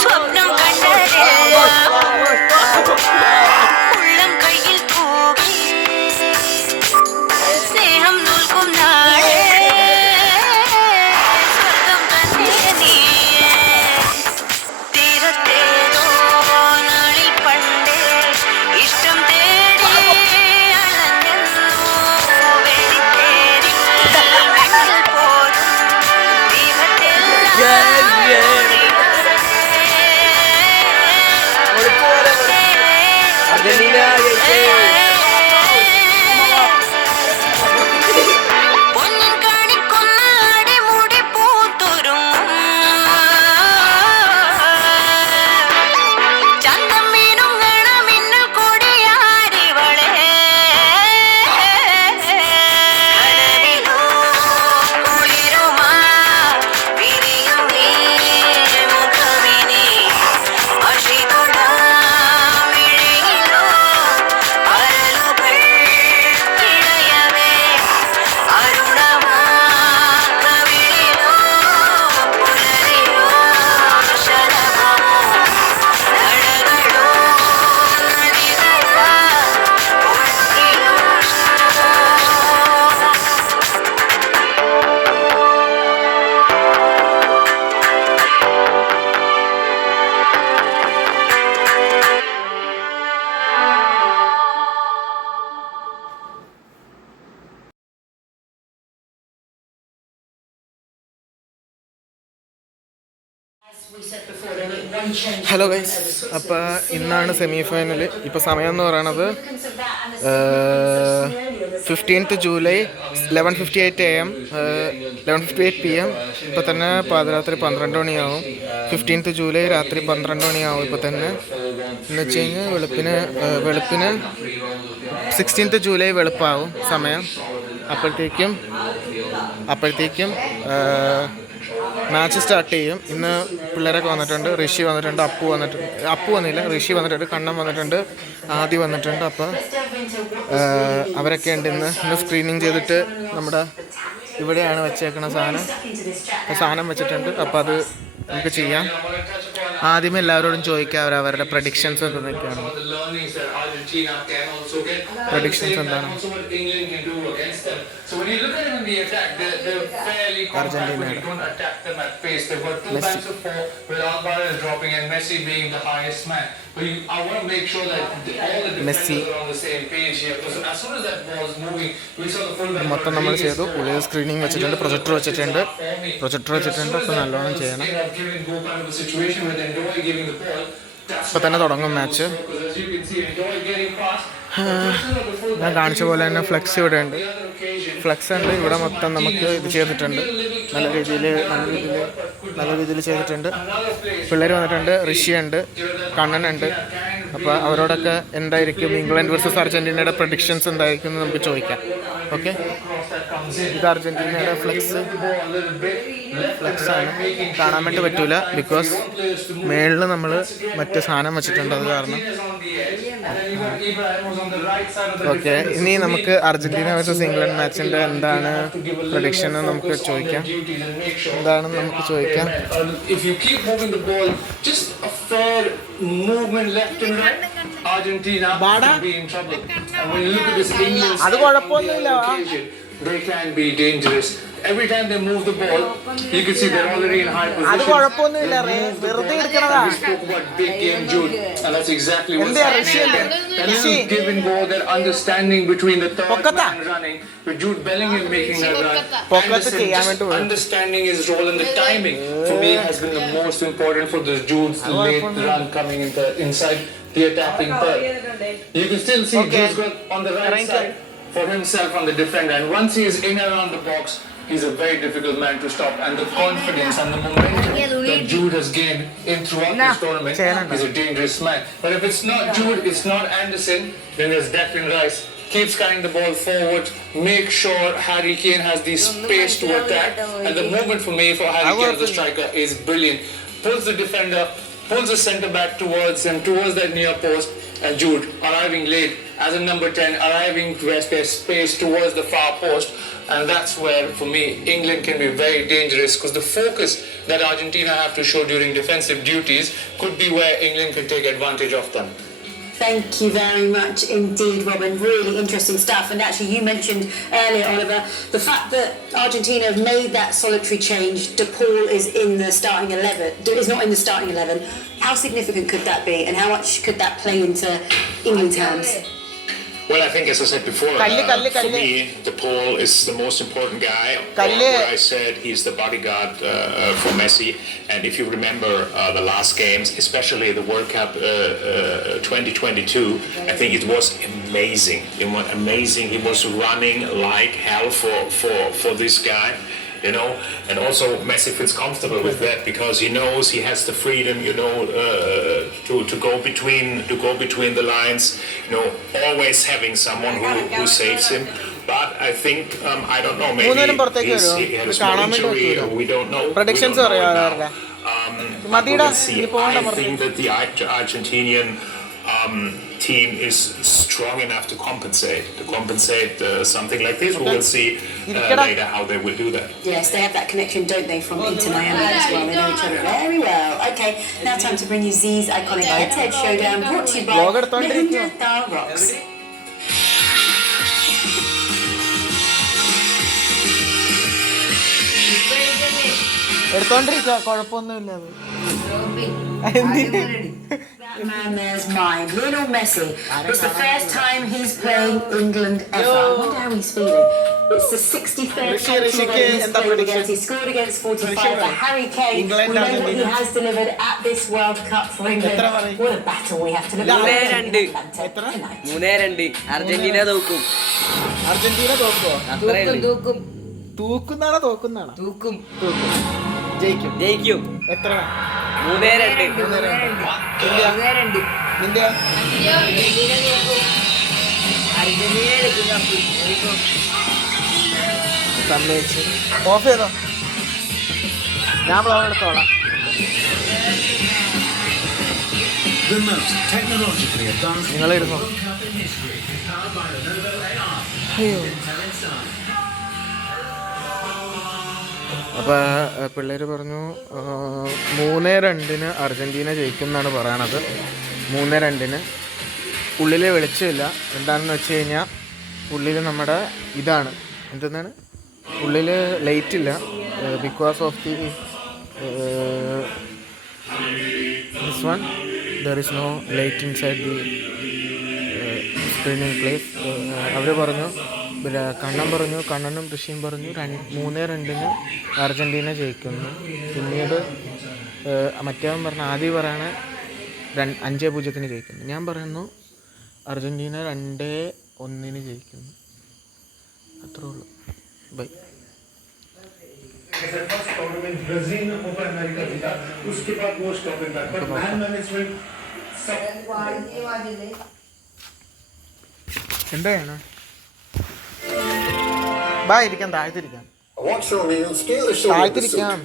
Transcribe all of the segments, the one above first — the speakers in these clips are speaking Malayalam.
സ്വപ്നം കണ്ടതേ ഉള്ളം കയ്യിൽ പോകി സ്നേഹം നൽകും നാളെ സ്വർഗം തന്നെ നീയേ തീരത്തേതോ നാളിൽ പണ്ടേ ഇഷ്ടം തേടി അലഞ്ഞു വെളിത്തേരി പോലും ദീപത്തെല്ലാം പൊന്നിൻ കാണിക്കൊന്നാടി മുടി പൂത്തൊരുങ്ങും ഹലോ ഗൈസ്, അപ്പോൾ ഇന്നാണ് സെമി ഫൈനൽ. ഇപ്പോൾ സമയം എന്ന് പറയണത് 15th ജൂലൈ 11:58 AM 11:58 PM. ഇപ്പോൾ തന്നെ പാതിരാത്രി 12 മണിയാവും. 15th ജൂലൈ രാത്രി 12 മണിയാവും ഇപ്പോൾ തന്നെ. എന്ന് വെച്ച് കഴിഞ്ഞാൽ വെളുപ്പിന് 16th ജൂലൈ വെളുപ്പാവും സമയം. അപ്പോഴത്തേക്കും മാച്ച് സ്റ്റാർട്ട് ചെയ്യും. ഇന്ന് പിള്ളേരൊക്കെ വന്നിട്ടുണ്ട്. ഋഷി വന്നിട്ടുണ്ട്, അപ്പു വന്നില്ല, ഋഷി വന്നിട്ടുണ്ട്, കണ്ണൻ വന്നിട്ടുണ്ട്, ആദി വന്നിട്ടുണ്ട്. അപ്പോൾ അവരൊക്കെ ഉണ്ട്. ഇന്ന് സ്ക്രീനിങ് ചെയ്തിട്ട് നമ്മുടെ ഇവിടെയാണ് വെച്ചേക്കണ സാധനം വെച്ചിട്ടുണ്ട്. അപ്പോൾ അത് നമുക്ക് ചെയ്യാം. ആദ്യമേ എല്ലാവരോടും ചോദിക്കാം അവരവരുടെ പ്രഡിക്ഷൻസ് എന്തൊക്കെയാണ്. പ്രഡിക്ഷൻസ് എന്താണ്? അർജന്റീനയുടെ മെസ്സി മൊത്തം നമ്മൾ ചെയ്തു. ഉള്ളിൽ സ്ക്രീനിങ് വെച്ചിട്ടുണ്ട്, പ്രൊജക്ടർ വെച്ചിട്ടുണ്ട്. അപ്പോൾ നല്ലോണം ചെയ്യണം. ഇപ്പം തന്നെ തുടങ്ങും മാച്ച്. ഞാൻ കാണിച്ച പോലെ തന്നെ ഫ്ലെക്സ് ഇവിടെ ഉണ്ട്. ഇവിടെ മൊത്തം നമുക്ക് ഇത് ചെയ്തിട്ടുണ്ട്. നല്ല രീതിയിൽ ചെയ്തിട്ടുണ്ട്. പിള്ളേർ വന്നിട്ടുണ്ട്, ഋഷിയുണ്ട്, കണ്ണനുണ്ട്. അപ്പോൾ അവരോടൊക്കെ എന്തായിരിക്കും ഇംഗ്ലണ്ട് വേഴ്സസ് അർജൻറ്റീനയുടെ പ്രഡിക്ഷൻസ് എന്തായിരിക്കും എന്ന് നമുക്ക് ചോദിക്കാം. ഓക്കെ, ഇത് അർജൻറ്റീനയുടെ ഫ്ലെക്സാണ്. കാണാൻ വേണ്ടി പറ്റൂല, ബിക്കോസ് മേളിൽ നമ്മൾ മറ്റു സാധനം വെച്ചിട്ടുണ്ട്. അത് കാരണം ഓക്കെ. ഇനി നമുക്ക് അർജന്റീന വേഴ്സസ് ഇംഗ്ലണ്ട് മാച്ചിൻ്റെ എന്താണ് പ്രഡിക്ഷൻ എന്ന് നമുക്ക് ചോദിക്കാം. അത് കുഴപ്പമൊന്നുമില്ല. Every time they move the ball, you can see they're already in high position. We spoke about big game Jude, and that's exactly what's happening. That little give and go, that understanding between the third man running, with Jude Bellingham making that run, and understanding his role and the timing, for me, has been the most important for this Jude's late run coming inside the attacking third. You can still see Jude's got on the right side for himself on the defender, and once he is in around the box, he's a very difficult man to stop, and the confidence and the momentum that Jude has gained throughout this tournament, he's a dangerous man. But if it's not Jude, it's not Anderson, then there's Declan Rice. Keeps carrying the ball forward, make sure Harry Kane has the space to attack, and the movement for me for Harry Kane as the striker is brilliant. Pulls the defender, pulls the centre back towards that near post, and Jude arriving late as a number 10, arriving where there's space towards the far post. And that's where, for me, England can be very dangerous, because the focus that Argentina have to show during defensive duties could be where England can take advantage of them. Thank you very much indeed, Robin. Really interesting stuff. And actually, you mentioned earlier, Oliver, the fact that Argentina have made that solitary change. De Paul is in the starting 11. Is not in the starting 11. How significant could that be, and how much could that play into England terms? Well, I think, as I said before, for me, De Paul is the most important guy. Where I said he's the bodyguard for Messi. And if you remember the last games, especially the World Cup 2022, I think it was amazing. He was running like hell for this guy. And also Messi feels comfortable with that, because he knows he has the freedom, to go between the lines, always having someone who saves him. But I think, I don't know, maybe he had a small injury, we don't know. Predictions we will see. I think that the Argentinian team is strong enough to compensate something like this. We will see later how they will do that. Yes, they have that connection, don't they, from Inter Miami as well. They know each other very well. Okay, now time to bring you Z's iconic head-to-head showdown, brought to you by Mahindra Thar Rocks. എടുത്തോണ്ടിരിക്കുക, കുഴപ്പമൊന്നുമില്ല. അത് That man there's mine, Lionel Messi. It's the first time he's playing England ever. I wonder how he's feeling. It's the 63rd country that he's played against. He scored against 45 for Harry Kane. We know what he has delivered at this World Cup for England. What a battle we have to look at. 3-2 Argentina തോക്കും. അർജന്റീന തോക്കുമോ? തൂക്കും തൂക്കുന്നാണോ തോക്കുന്നാണോ? തൂക്കും ജയിക്കും. ജയിക്കും. എത്ര? 3-2. നിന്റെ സമ്മതിച്ച് ഓഫ് ചെയ്തോ, ഞാൻ ബ്ലോഗ് എടുത്തോളാം. നിങ്ങളിരുന്നോ? അയ്യോ. അപ്പോൾ പിള്ളേർ പറഞ്ഞു 3-2 അർജൻറ്റീന ജയിക്കും എന്നാണ് പറയണത്. 3-2. ഉള്ളിൽ വെളിച്ചമില്ല. എന്താണെന്ന് വെച്ച് കഴിഞ്ഞാൽ ഉള്ളിൽ നമ്മുടെ ഇതാണ് എന്തെന്നാണ്, ഉള്ളിൽ ലൈറ്റ് ഇല്ല. Because of the this one there is no light inside the screening place. അവർ പറഞ്ഞു, കണ്ണനും ഋഷിയും പറഞ്ഞു 3-2 അർജൻറ്റീന ജയിക്കുന്നു. പിന്നീട് മറ്റേവൻ പറഞ്ഞ ആദ്യം പറയണ 5-0 ജയിക്കുന്നു. ഞാൻ പറയുന്നു അർജൻറ്റീന 2-1 ജയിക്കുന്നു. അത്രേ ഉള്ളൂ. ബൈ. എന്താണ് ബാ ഇരിക്കാം, താഴ്ത്തിരിക്കാം. താഴ്ത്തിരിക്കാം.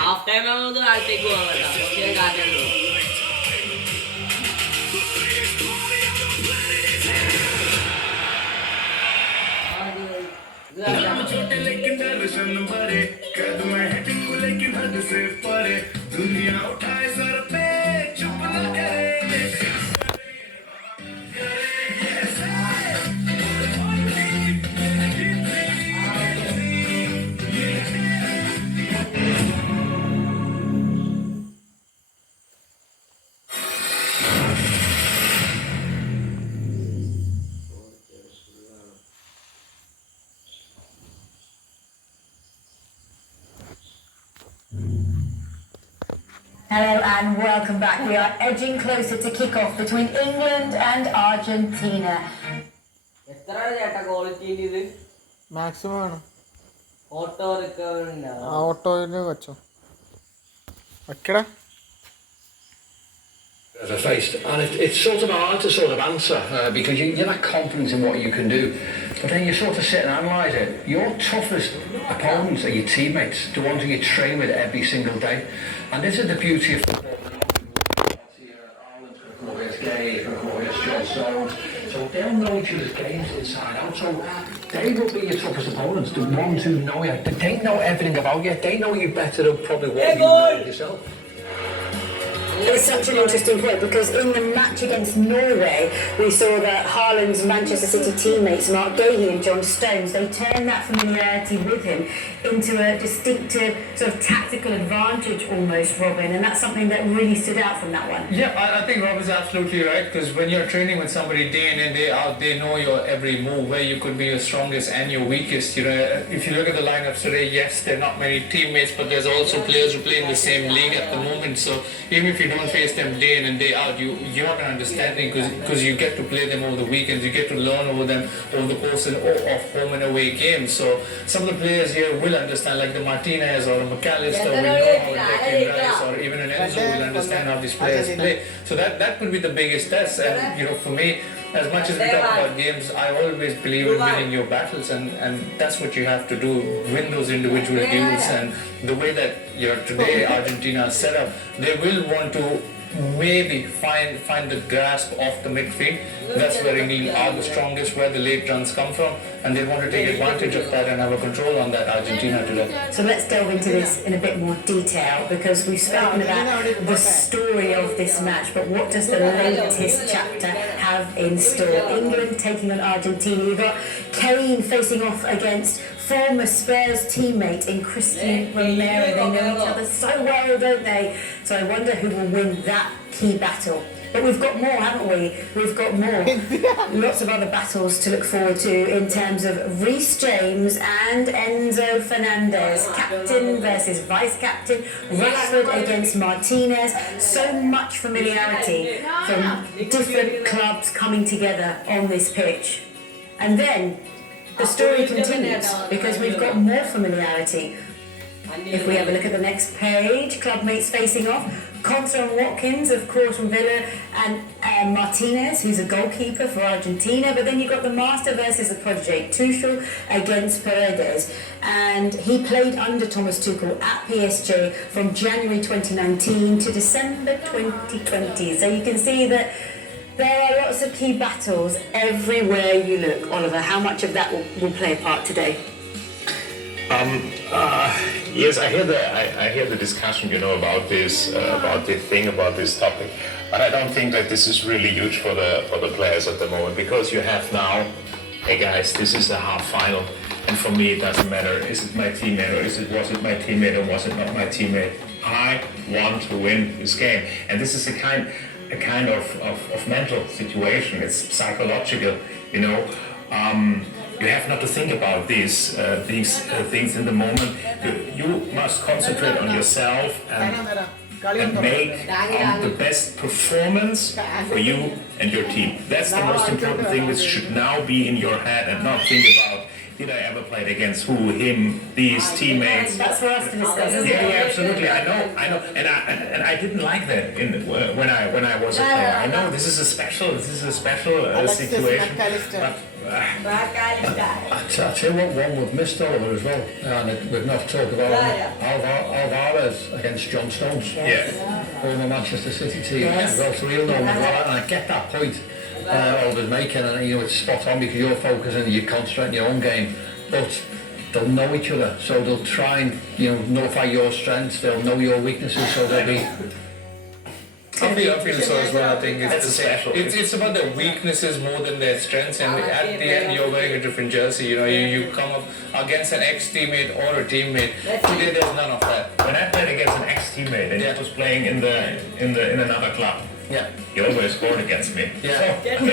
ഹാഫ് ടൈം നമുക്ക് കാലത്തേക്ക് പോകാൻ പറ്റാം. കാറ്റുണ്ടോ? Hello and welcome back. We are edging closer to kick-off between England and Argentina. എത്രയാണ് ചേട്ടാ ക്വാളിറ്റി ഇത്? മാക്സിമം ആണ്. ഓട്ടോ റിക്കവറി ഓട്ടോയിൽ വെച്ചോ, വെക്കടാ. As I faced, and it's sort of hard to sort of answer because you're not confident in what you can do, but then you sort of sit and analyse it. Your toughest opponents are your teammates, the ones who you train with every single day, and this is the beauty of football. So they'll know each other's games inside out. So they will be your toughest opponents, the ones who know you. They know everything about you. They know you better than probably what you know yourself. It's such an interesting point because in the match against Norway, we saw that Haaland's Manchester City teammates, Mark Daly and John Stones, they turned that familiarity with him into a distinctive sort of tactical advantage almost, Robin, and that's something that really stood out from that one. Yeah, I think Rob is absolutely right, because when you're training with somebody day in and day out, they know your every move, where you could be your strongest and your weakest. You know, if you look at the lineups today, yes, there are not many teammates, but there's also players who play in the same league at the moment. So even if you don't face them day in and day out, you're not going to understand it because you get to play them over the weekends, you get to learn over them over the course of home and away games. So some of the players here will understand, like the Martinez or McAllister will know how Declan Rice or even an Enzo will understand how these players play. So that could be the biggest test. And you know, for me, as much as we talk about games, I always believe in winning your battles, and that's what you have to do, win those individual duels. And the way that today Argentina is set up, they will want to maybe find the grasp of the midfield. That's where England are the strongest, where the late runs come from, and they want to take advantage of that and have a control on that Argentina today. So let's delve into this in a bit more detail because we've spoken about the story of this match, but what does the latest chapter have have in store. England taking on Argentina. You've got Kane facing off against former Spurs teammate in Christian Romero. They know each other so well, don't they? So I wonder who will win that key battle. But we've got more, haven't we? We've got more. Lots of other battles to look forward to in terms of Reece James and Enzo Fernandez. Captain versus vice-captain. Rashford against Martinez. So much familiarity from different clubs coming together on this pitch. And then the story continues because we've got more familiarity. If we have a look at the next page, club mates facing off. Conte and Watkins, of course, from Villa, and Martinez, who's a goalkeeper for Argentina. But then you've got the master versus the protege, Tuchel against Paredes. And he played under Thomas Tuchel at PSG from January 2019 to December 2020. So you can see that there are lots of key battles everywhere you look. Oliver, how much of that will play a part today? Yes, I hear the discussion, you know, about this topic, but I don't think that this is really huge for the players at the moment, because you have now, hey guys, this is a half final, and for me it doesn't matter. Is it my teammate or was it my teammate or was it not my teammate? I want to win this game, and this is a kind of mental situation. It's psychological, you know. You have not to think about these things in the moment. You must concentrate on yourself and make the best performance for you and your team. That's the most important thing. This should now be in your head and not think about, did I ever played against who, him, these teammates? That's for us to discuss, isn't it? Yeah, absolutely. I know, and I didn't like that when I was a player. I know this is a special situation. I tell you what, one we've missed over as well, and we've not talked about Alvarez against John Stones. Yeah. Former Manchester City team. Well, so he'll know as well, and I get that point Oliver's making, and you know it's spot on because you're focusing, you're concentrating your own game, but they'll know each other, so they'll try and notify your strengths, they'll know your weaknesses, so they'll be. I feel so as well. I think it's about their weaknesses more than their strengths, and at the end you're wearing a different jersey. You know, you come up against an ex-teammate or a teammate. Today there's none of that. When I played against an ex-teammate and he was playing in another club, he always scored against me. Yeah. So, and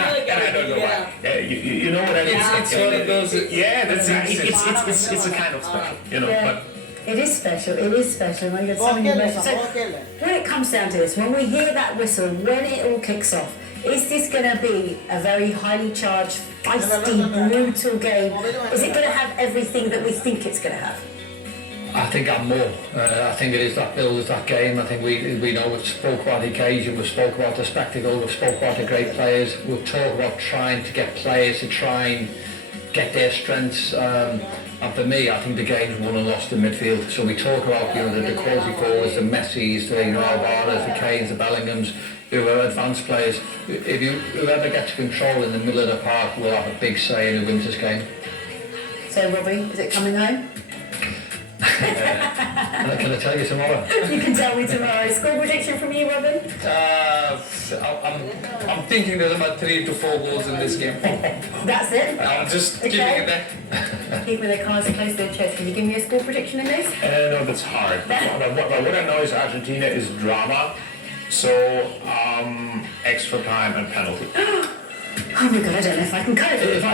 I don't know why. You know what I mean? It's one of those. Yeah, that's it's a kind of special, you know. But it is special. It is special. When it comes down to this, when we hear that whistle, when it all kicks off, is this going to be a very highly charged, feisty, brutal game? Is it going to have everything that we think it's going to have? I think I'm more. I think it is that build, is that game. I think we know we've spoke about the occasion, we've spoke about the spectacle, we've spoke about the great players, we've talked about trying to get players to try and get their strengths. And for me, I think the game's won and lost in midfield. So we talk about the quality forwards, the Messis, the Alvarez, the Kanes, the Bellinghams, who are advanced players. Whoever gets control in the middle of the park will have a big say in who wins this game. So Robbie, is it coming home? Can I tell you tomorrow? You can tell me tomorrow. Score prediction from you, Robin? I'm thinking there's about 3 to 4 goals in this game. That's it? I'm just keeping it there. Keeping their cards close to their chest. Can you give me a score prediction in this? no, that's hard. What I know is Argentina is drama, so extra time and penalty. Oh my god, I don't know if I can cope. If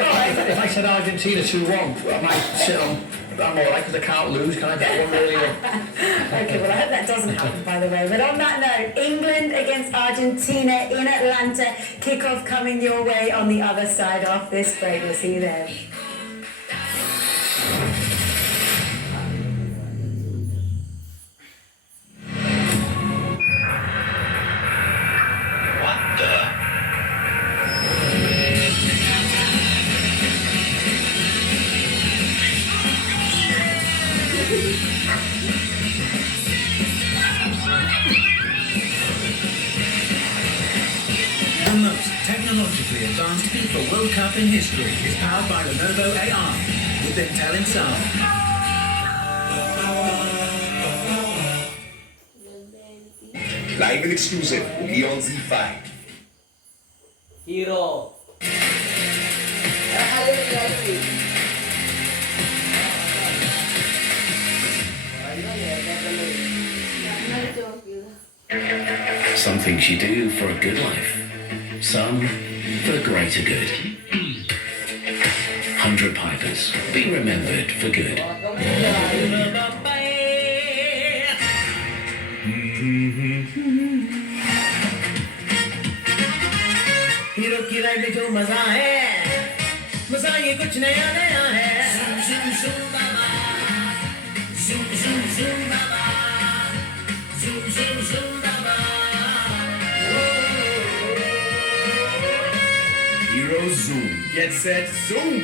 I said Argentina 2-1, I might sit on. I'm alright because I can't lose. Can I get one really? Okay, well I hope that doesn't happen, by the way. But on that note, England against Argentina in Atlanta. Kickoff coming your way on the other side of this break. We'll see you there. The most technologically advanced FIFA World Cup in history is powered by Lenovo AI with Intel inside. Live and exclusive, Leon Z5. Hero Some things you do for a good life, some for the greater good. 100 Pipers, be remembered for good. Hero की राइड में जो मजा है, मजा ये कुछ नया नया है. Zoom zoom zoom baba, zoom zoom zoom baba, zoom zoom zoom baba. Hero zoom, get set zoom.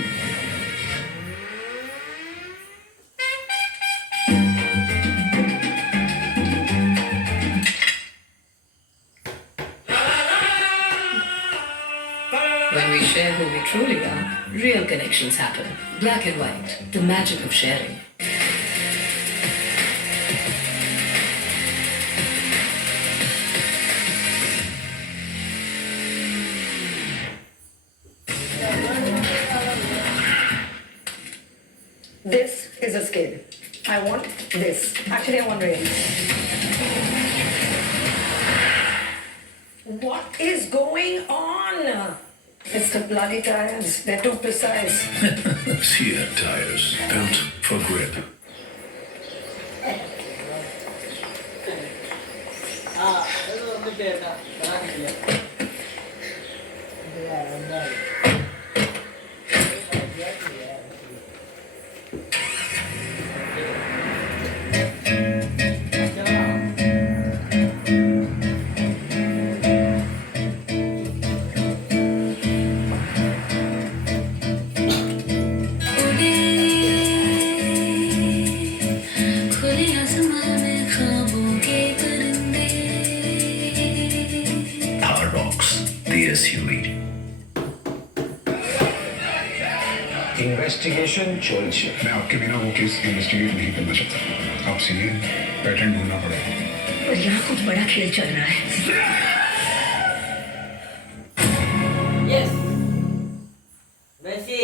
When we share who we truly are, real connections happen. Black and white, the magic of sharing. This is a skill. I want this. Actually, I want rain. What is going on? It's the bloody tires. They're too precise. Seat tires, built for grip. खुले आसमान में ख्वाबों के परिंदे Power Rocks, the SUV. Investigation चलছে. मैं आपके बिना वो केस इन्वेस्टिगेट नहीं करना चाहता. आप सीनियर, पैटर्न ढूंढना पड़ेगा. और यहाँ कुछ बड़ा खेल चल रहा है. Yes. Messi.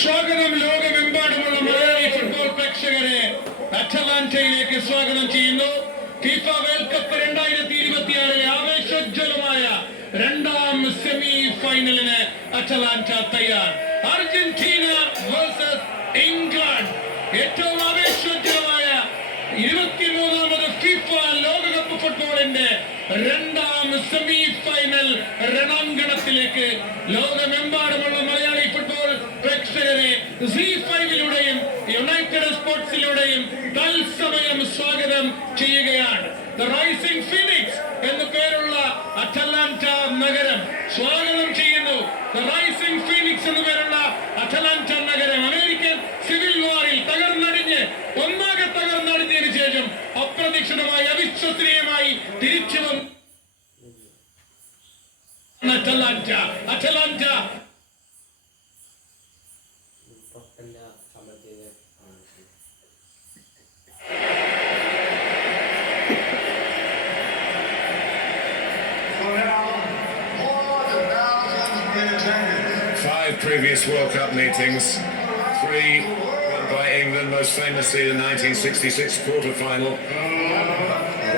സ്വാഗതം ലോകമെമ്പാടുമുള്ള മലയാളി ഫുട്ബോൾ പ്രേക്ഷകരെ അറ്റലാന്റയിലേക്ക് സ്വാഗതം ചെയ്യുന്നു. ഫിഫ വേൾഡ് കപ്പ് 2026 ആവേശോജ്വലമായ രണ്ടാം സെമി ഫൈനലിന് അറ്റലാന്റ തയ്യാർ. Argentina versus England. ഏറ്റവും ആവേശോജ്വലമായ 23ാമത് ഫിഫ ലോകകപ്പ് ഫുട്ബോളിന്റെ രണ്ടാം സെമി ഫൈനൽ രണാങ്കണത്തിലേക്ക് ലോകമെമ്പാടുമുള്ള മലയാളി ഫുട്ബോൾ പ്രേക്ഷകരെ Z5-ലൂടെയും യുണൈറ്റഡ് സ്പോർട്സിലൂടെയും തത്സമയം സ്വാഗതം ചെയ്യുകയാണ്. ദ റൈസിംഗ് ഫീനിക്സ് എന്നു പേരുള്ള അറ്റലാന്റ നഗരം സ്വാഗതം ചെയ്യുന്നു. ദ റൈസിംഗ് ഫീനിക്സ് എന്നു പേരുള്ള അറ്റലാന്റ നഗരം അമേരിക്കൻ സിവിൽ വാറിൽ ഒന്നാകെ തകർന്നടിഞ്ഞതിനു ശേഷം അപ്രതീക്ഷിതമായി അവിശ്വസനീയമായി തിരിച്ചു വന്ന Atalanta 5 previous World Cup meetings, 3 won by England, most famously the 1966 quarter-final,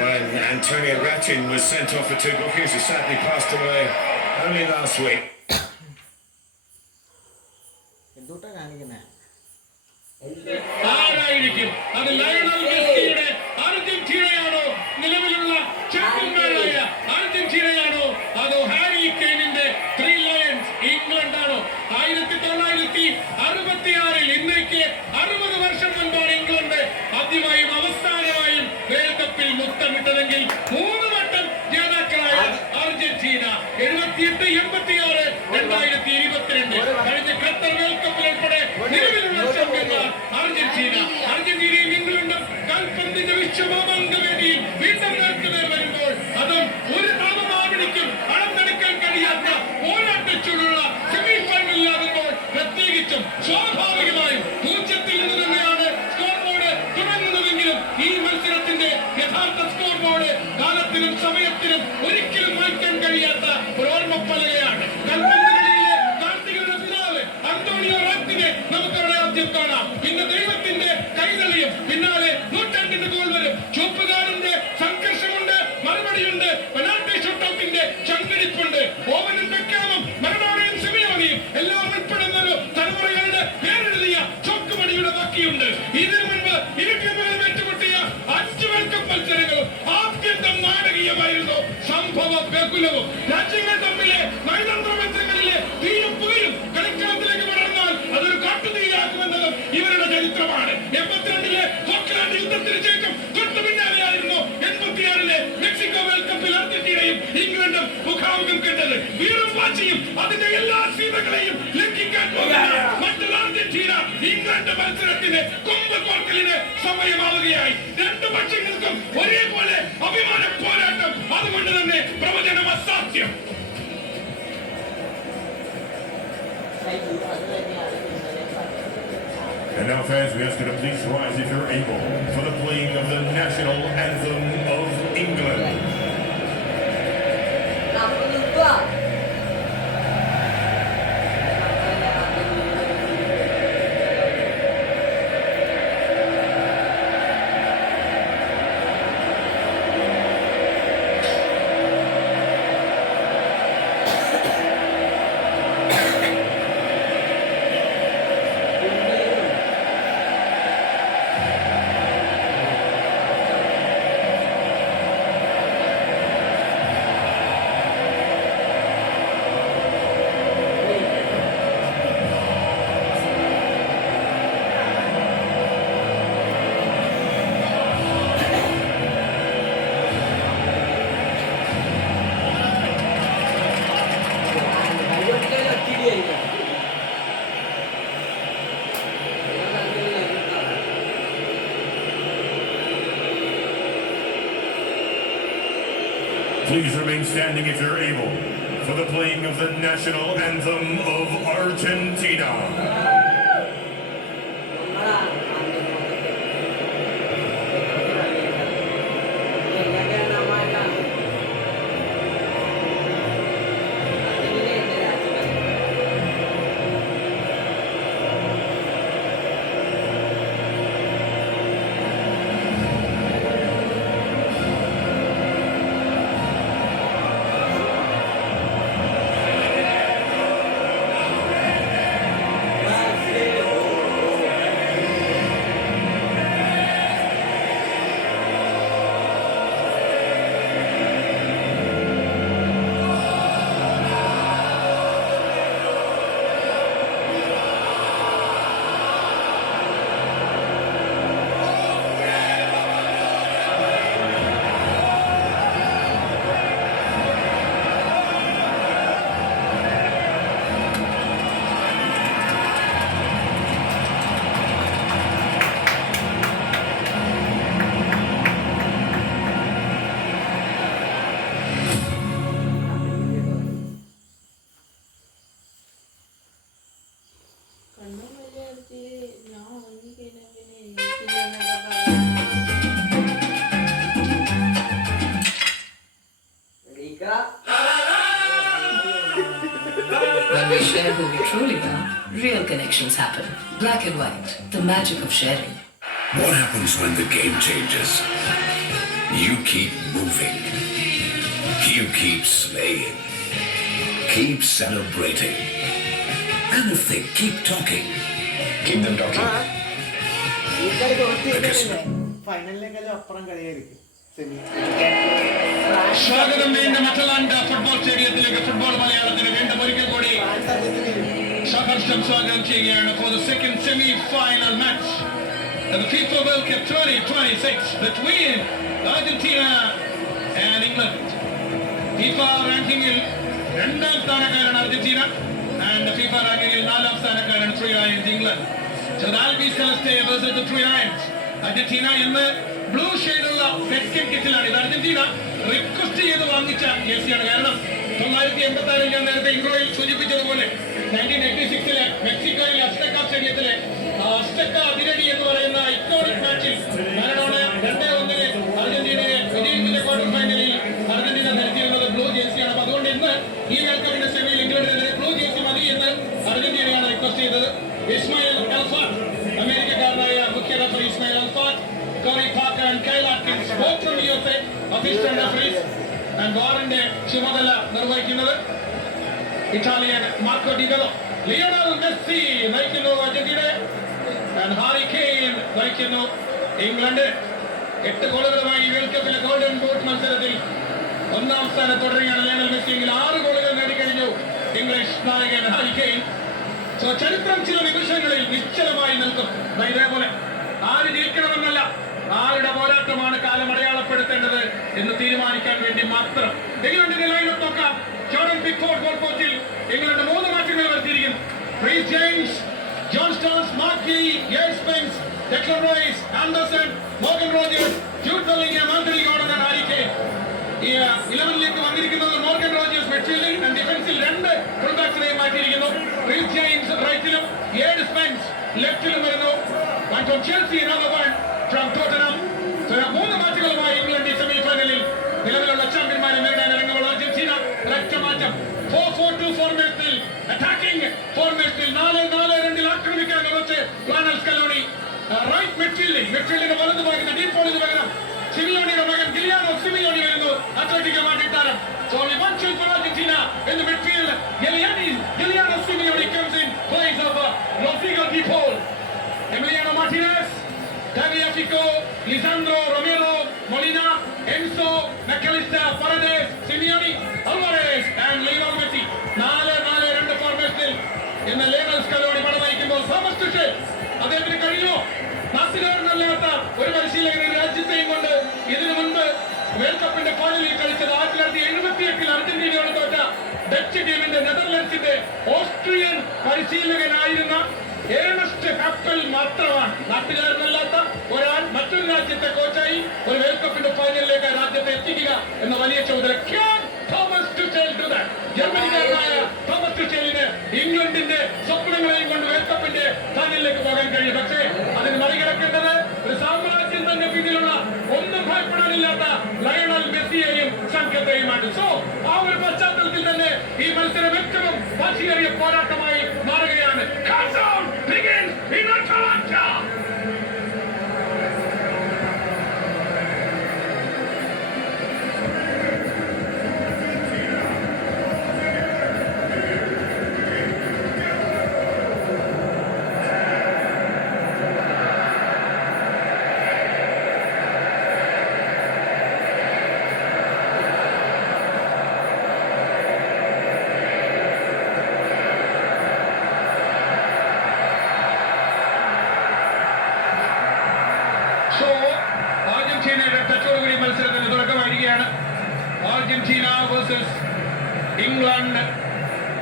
when Antonio Ratin was sent off for 2 bookings. He sadly passed away only last week. ആരായിരിക്കും അത്? ലയണൽ മെസ്സിയുടെ അർജന്റീനയാണോ? നിലവിലുള്ള ചാമ്പ്യന്മാരായ അർജന്റീനയാണോ? അതോ ഹാരി കെയ്നിന്റെ 3 ലയൺസ് ഇംഗ്ലണ്ടാണോ? 1966 ഇന്നേക്ക് 60 വർഷം മുൻപാണ് ഇംഗ്ലണ്ട് ആദ്യമായും അവസാനമായും വേൾഡ് കപ്പിൽ മുത്തമിട്ടതെങ്കിൽ 3 വട്ടം ജേതാക്കളായ കഴിഞ്ഞ ഖത്തർ വേൾഡ് കപ്പിൽ ഉൾപ്പെടെ നിലവിലുള്ള ചാമ്പ്യന്മാർ അർജന്റീന. അർജന്റീനയും ഇംഗ്ലണ്ടും കാൽപന്തിന്റെ വിശ്വമാമാങ്ക വേദിയിൽ വീണ്ടും നേർക്കുനേർ വരുമ്പോൾ അതും ഒരു താപമാവണിക്കും അളന്നെടുക്കാൻ കഴിയാത്ത പോരാട്ടച്ചൂടുള്ള സെമി ഫൈനലിലാകുമ്പോൾ പ്രത്യേകിച്ചും സ്വാഭാവികമായും 0-ൽ നിന്ന് തന്നെയാണ് സ്കോർ ബോർഡ് തുടങ്ങുന്നതെങ്കിലും ഈ മത്സരത്തിന്റെ യഥാർത്ഥ സ്കോർ ബോർഡ് കാലത്തിനും സമയത്തിനും ഒരിക്കലും മാറ്റാൻ കഴിയാത്ത ഒരു ഓർമ്മപ്പലകയാണ്. കൽപ്പന്തകളിലെ കാർത്തികളുടെ പിതാവ് അന്തോണിയോ റാത്തിനെ നമുക്കവിടെ ആദ്യം കാണാം. പിന്നെ ദൈവത്തിന്റെ കൈതളിയും പിന്നാലെ നൂറ്റാണ്ടിന്റെ ഗോൾ വരും. ചുവപ്പുകാരന്റെ സംഘർഷമുണ്ട്, മറുപടിയുണ്ട്. പെനാൽറ്റി ഷൂട്ടൌട്ടിന്റെ ചങ്കടിപ്പുണ്ട്. ഓവനും ബെക്കാമും മറഡോണയും സിമിയോണിയും എല്ലാം ഉൾപ്പെടുന്നൊരു തലമുറകളുടെ പേരെഴുതിയ ചോക്കുമണിയുടെ ബാക്കിയുണ്ട്. ഇതിനു മുൻപ് ഇരു ടീമുകളും ഏറ്റുമുട്ടിയ 5 വേൾഡ് കപ്പ് മത്സരങ്ങളും ആദ്യന്തം നാടകീയമായിരുന്നു. സംഭവ ബഹുലവും രാജ്യങ്ങൾ തമ്മിലെ നയതന്ത്ര മത്സരങ്ങളിലെ തീയും പുകയും കളിക്കളത്തിലേക്ക് വളർന്നാൽ അതൊരു കാട്ടുതീയാകുമെന്നതും ഇവരുടെ ചരിത്രമാണ്. 82-ലെ ഫോക്ലാൻഡ് യുദ്ധത്തിന് ശേഷം തൊട്ടു പിന്നാലെയായിരുന്നു 86-ലെ മെക്സിക്കോ വേൾഡ് കപ്പിൽ അർജന്റീനയും ഇംഗ്ലണ്ടും മുഖാമുഖം കണ്ടത്. വീറും വാശിയും അതിന്റെ എല്ലാ സീമകളെയും ലംഘിക്കാൻ പോകുന്ന മറ്റുള്ള അർജന്റീന ഇംഗ്ലണ്ട് മത്സരത്തിന് കൊമ്പ് കോർക്കലിന് സമയമാവുകയായി. രണ്ടു പക്ഷങ്ങൾക്കും ഒരേപോലെ അഭിമാന പോരാട്ടം. അതുകൊണ്ട് തന്നെ പ്രവചനം അസാധ്യം. And now, fans, we ask you to please rise if you're able for the playing of the national anthem of England. Please remain standing if you're able for the playing of the national anthem of Argentina. When we share who we truly are, real connections happen. Black and white, the magic of sharing. What happens when the game changes? You keep moving. You keep slaying. Keep celebrating. And if they keep talking, keep them talking. Because സ്വാഗതം വീണ്ടും അറ്റലാന്റ ഫുട്ബോൾ സ്റ്റേഡിയത്തിലേക്ക്. ഫുട്ബോൾ മലയാളത്തിന് വീണ്ടും ഒരിക്കൽ കൂടി സഹർഷം സ്വാഗതം ചെയ്യുകയാണ് for the second semi-final match of the FIFA World Cup 2026 between Argentina and England. FIFA റാങ്കിങ്ങിൽ രണ്ടാം സ്ഥാനക്കാരാണ് അർജന്റീന. And the FIFA റാങ്കിങ്ങിൽ 4ാം സ്ഥാനക്കാരാണ് Three Lions England. So that'll be Celeste versus the Three Lions. Argentina ഇന്ന് ബ്ലൂ ഷെയ്ഡുള്ള സെക്കൻഡ് കിറ്റിലാണ്. ഇത് അർജന്റീന റിക്വസ്റ്റ് ചെയ്ത് വാങ്ങിച്ച ജേഴ്സിയാണ്. കാരണം 1986 ഞാൻ നേരത്തെ ഇൻട്രോയിൽ സൂചിപ്പിച്ചതുപോലെ 1986 മെക്സിക്കോയിലെ അസ്തക്ക സ്റ്റേഡിയത്തിലെ അസ്തക്ക അതിരടി എന്ന് പറയുന്ന ഐക്കോണിക് മാച്ചിൽ മരണോണ് 2-1 അർജന്റീനയെ വിജയിപ്പിച്ച ക്വാർട്ടർ ഫൈനലിൽ അർജന്റീന ധരിച്ചിരുന്നത് ബ്ലൂ ജേഴ്സിയാണ്. അപ്പൊ അതുകൊണ്ട് ഇന്ന് ഈ വേൾഡ് കപ്പിന്റെ സെമിയിൽ ഇംഗ്ലണ്ടിനെതിരെ ബ്ലൂ ജേഴ്സി മതി എന്ന് അർജന്റീനയാണ് റിക്വസ്റ്റ് ചെയ്തത്. ഇസ്മായിൽ അൽഫാറ്റ്, അമേരിക്കക്കാരനായ മുഖ്യ referee Ismail Elfath, Corey Parker and Kyle Atkins, both from USA, assistant referees, and വാറിന്റെ ചുമതല നിർവഹിക്കുന്നത് Italian Marco Di Bello. Lionel Messi നയിക്കുന്നു അർജന്റീനയെ. ആൻഡ് ഹാരി കെയ്ൻ നയിക്കുന്നു ഇംഗ്ലണ്ട്. 8 ഗോളുകളുമായി വേൾഡ് കപ്പിലെ ഗോൾഡൻ ബൂട്ട് മത്സരത്തിൽ 1ാം സ്ഥാനം തുടരുകയാണ് ലയണൽ മെസ്സി. എങ്കിൽ 6 ഗോളുകൾ നേടിക്കഴിഞ്ഞു ഇംഗ്ലീഷ് നായകൻ ഹാരി കെയ്ൻ. സോ ചരിത്രം ചില നിമിഷങ്ങളിൽ നിശ്ചലമായി നിൽക്കും. ഇതേപോലെ ആര് ജയിക്കണമെന്നല്ല, ആരുടെ പോരാട്ടമാണ് കാലം അടയാളപ്പെടുത്തേണ്ടത് എന്ന് തീരുമാനിക്കാൻ വേണ്ടി മാത്രം. ഇംഗ്ലണ്ടിന്റെ ലൈനപ്പ് നോക്കാം. ജോർഡൻ പിക്ഫോർഡ് ഗോൾ പോസ്റ്റിൽ ഇംഗ്ലണ്ട് 3 മാറ്റങ്ങൾ വരുത്തിയിരിക്കുന്നു. Reece James, John Stones, Marc Guehi, യേൻ Spence, Declan Rice, Anderson, Morgan Rogers, Jude Bellingham, Anthony Gordon, Harry Kane. ഈ 11ലേക്ക് വന്നിരിക്കുന്നത് മോർഗൻ റോജേഴ്സ് മിഡ്ഫീൽഡിൽ ആൻഡ് ഡിഫൻസിൽ 2 ഫുൾബാക്സിനെയും മാറ്റിയിരിക്കുന്നു. റീസ് ജെയിംസ് റൈറ്റിലും യേൻ സ്പെൻസ് ലെഫ്റ്റിലും വരുന്നു. And from Chelsea another one from Tottenham. So 3 മാച്ചുകളുമായി ഇംഗ്ലണ്ട് സെമി ഫൈനലിൽ നിലവിലുള്ള ചാമ്പ്യന്മാരെ നേരിടാൻ ഇറങ്ങുമ്പോൾ അർജന്റീന ഒരൊറ്റ മാറ്റം 4-4-2 ഫോർമേഷനിൽ, അറ്റാക്കിംഗ് ഫോർമേഷനിൽ 4-4-2 ആക്രമിക്കാൻ ഉറച്ച് ലയണൽ സ്കലോണി. റൈറ്റ് മിഡ്ഫീൽഡിന്റെ വലതു ഭാഗത്ത് ഡീപ് ബോളിന് പകരം സിമിയോണിയുടെ മകൻ ഗിലിയാനോ സിമിയോണി വരുന്നു, അത്ലറ്റിക്കോ മാഡ്രിഡ് താരം. So only one change for Argentina in the midfield. Giliano Simeone comes in place of Rodrigo De Paul. Emiliano Martinez, Tagliafico, Lisandro Romero, Molina, Enzo, McAllister, Paredes, Simeone, Alvarez and Lionel Messi. 4-4-2 ഫോർമേഷനിൽ ഇന്ന് ലയണൽ സ്കലോണി പട നയിക്കുമ്പോൾ തോമസ് തുഷേൽ അദ്ദേഹത്തിന് കഴിയുമോ? നാട്ടുകാരനല്ലാത്ത ഒരു പരിശീലകനെ രാജ്യത്തെയും കൊണ്ട് ഇതിനു മുൻപ് വേൾഡ് കപ്പിന്റെ ഫൈനലിൽ കളിച്ചത് 1978 അർജന്റീനയോട് തോറ്റ ഡച്ച് ടീമിന്റെ നെതർലൻഡ്സിന്റെ ഓസ്ട്രിയൻ പരിശീലകനായിരുന്ന ഏണസ്റ്റ് ഹാപ്പൽ മാത്രമാണ്. നാട്ടുകാരനല്ലാത്ത ഒരാൾ മറ്റൊരു രാജ്യത്തെ കോച്ചായി ഒരു വേൾഡ് കപ്പിന്റെ ഫൈനലിലേക്ക് രാജ്യത്തെ എത്തിക്കുക എന്ന വലിയ ചുമതല. Thomas Tuchel do that. ജർമ്മനിക്കാരനായ തോമസ് ടുച്ചേലിന് ഇംഗ്ലണ്ടിന്റെ സ്വപ്നങ്ങളെയും കൊണ്ട് വേൾഡ് കപ്പിന്റെ ഫൈനലിലേക്ക് പോകാൻ കഴിയും. പക്ഷേ അതിന് മറികടക്കേണ്ടത് ഒരു സാമ്രാജ്യം തന്നെ പിന്നിലുള്ള ഒന്നും ഭയപ്പെടാനില്ലാത്ത ലയണൽ മെസ്സിയെയും സംഘത്തെയുമാണ്. സോ ആ ഒരു പശ്ചാത്തലത്തിൽ തന്നെ ഈ മത്സരം ഏറ്റവും വാശിയേറിയ പോരാട്ടമായി മാറുകയാണ്. Countdown begins in Atlanta. അർജന്റീനയുടെ ടച്ചോടുകൂടി മത്സരത്തിന് തുടക്കമായിരിക്കുകയാണ്. Argentina versus England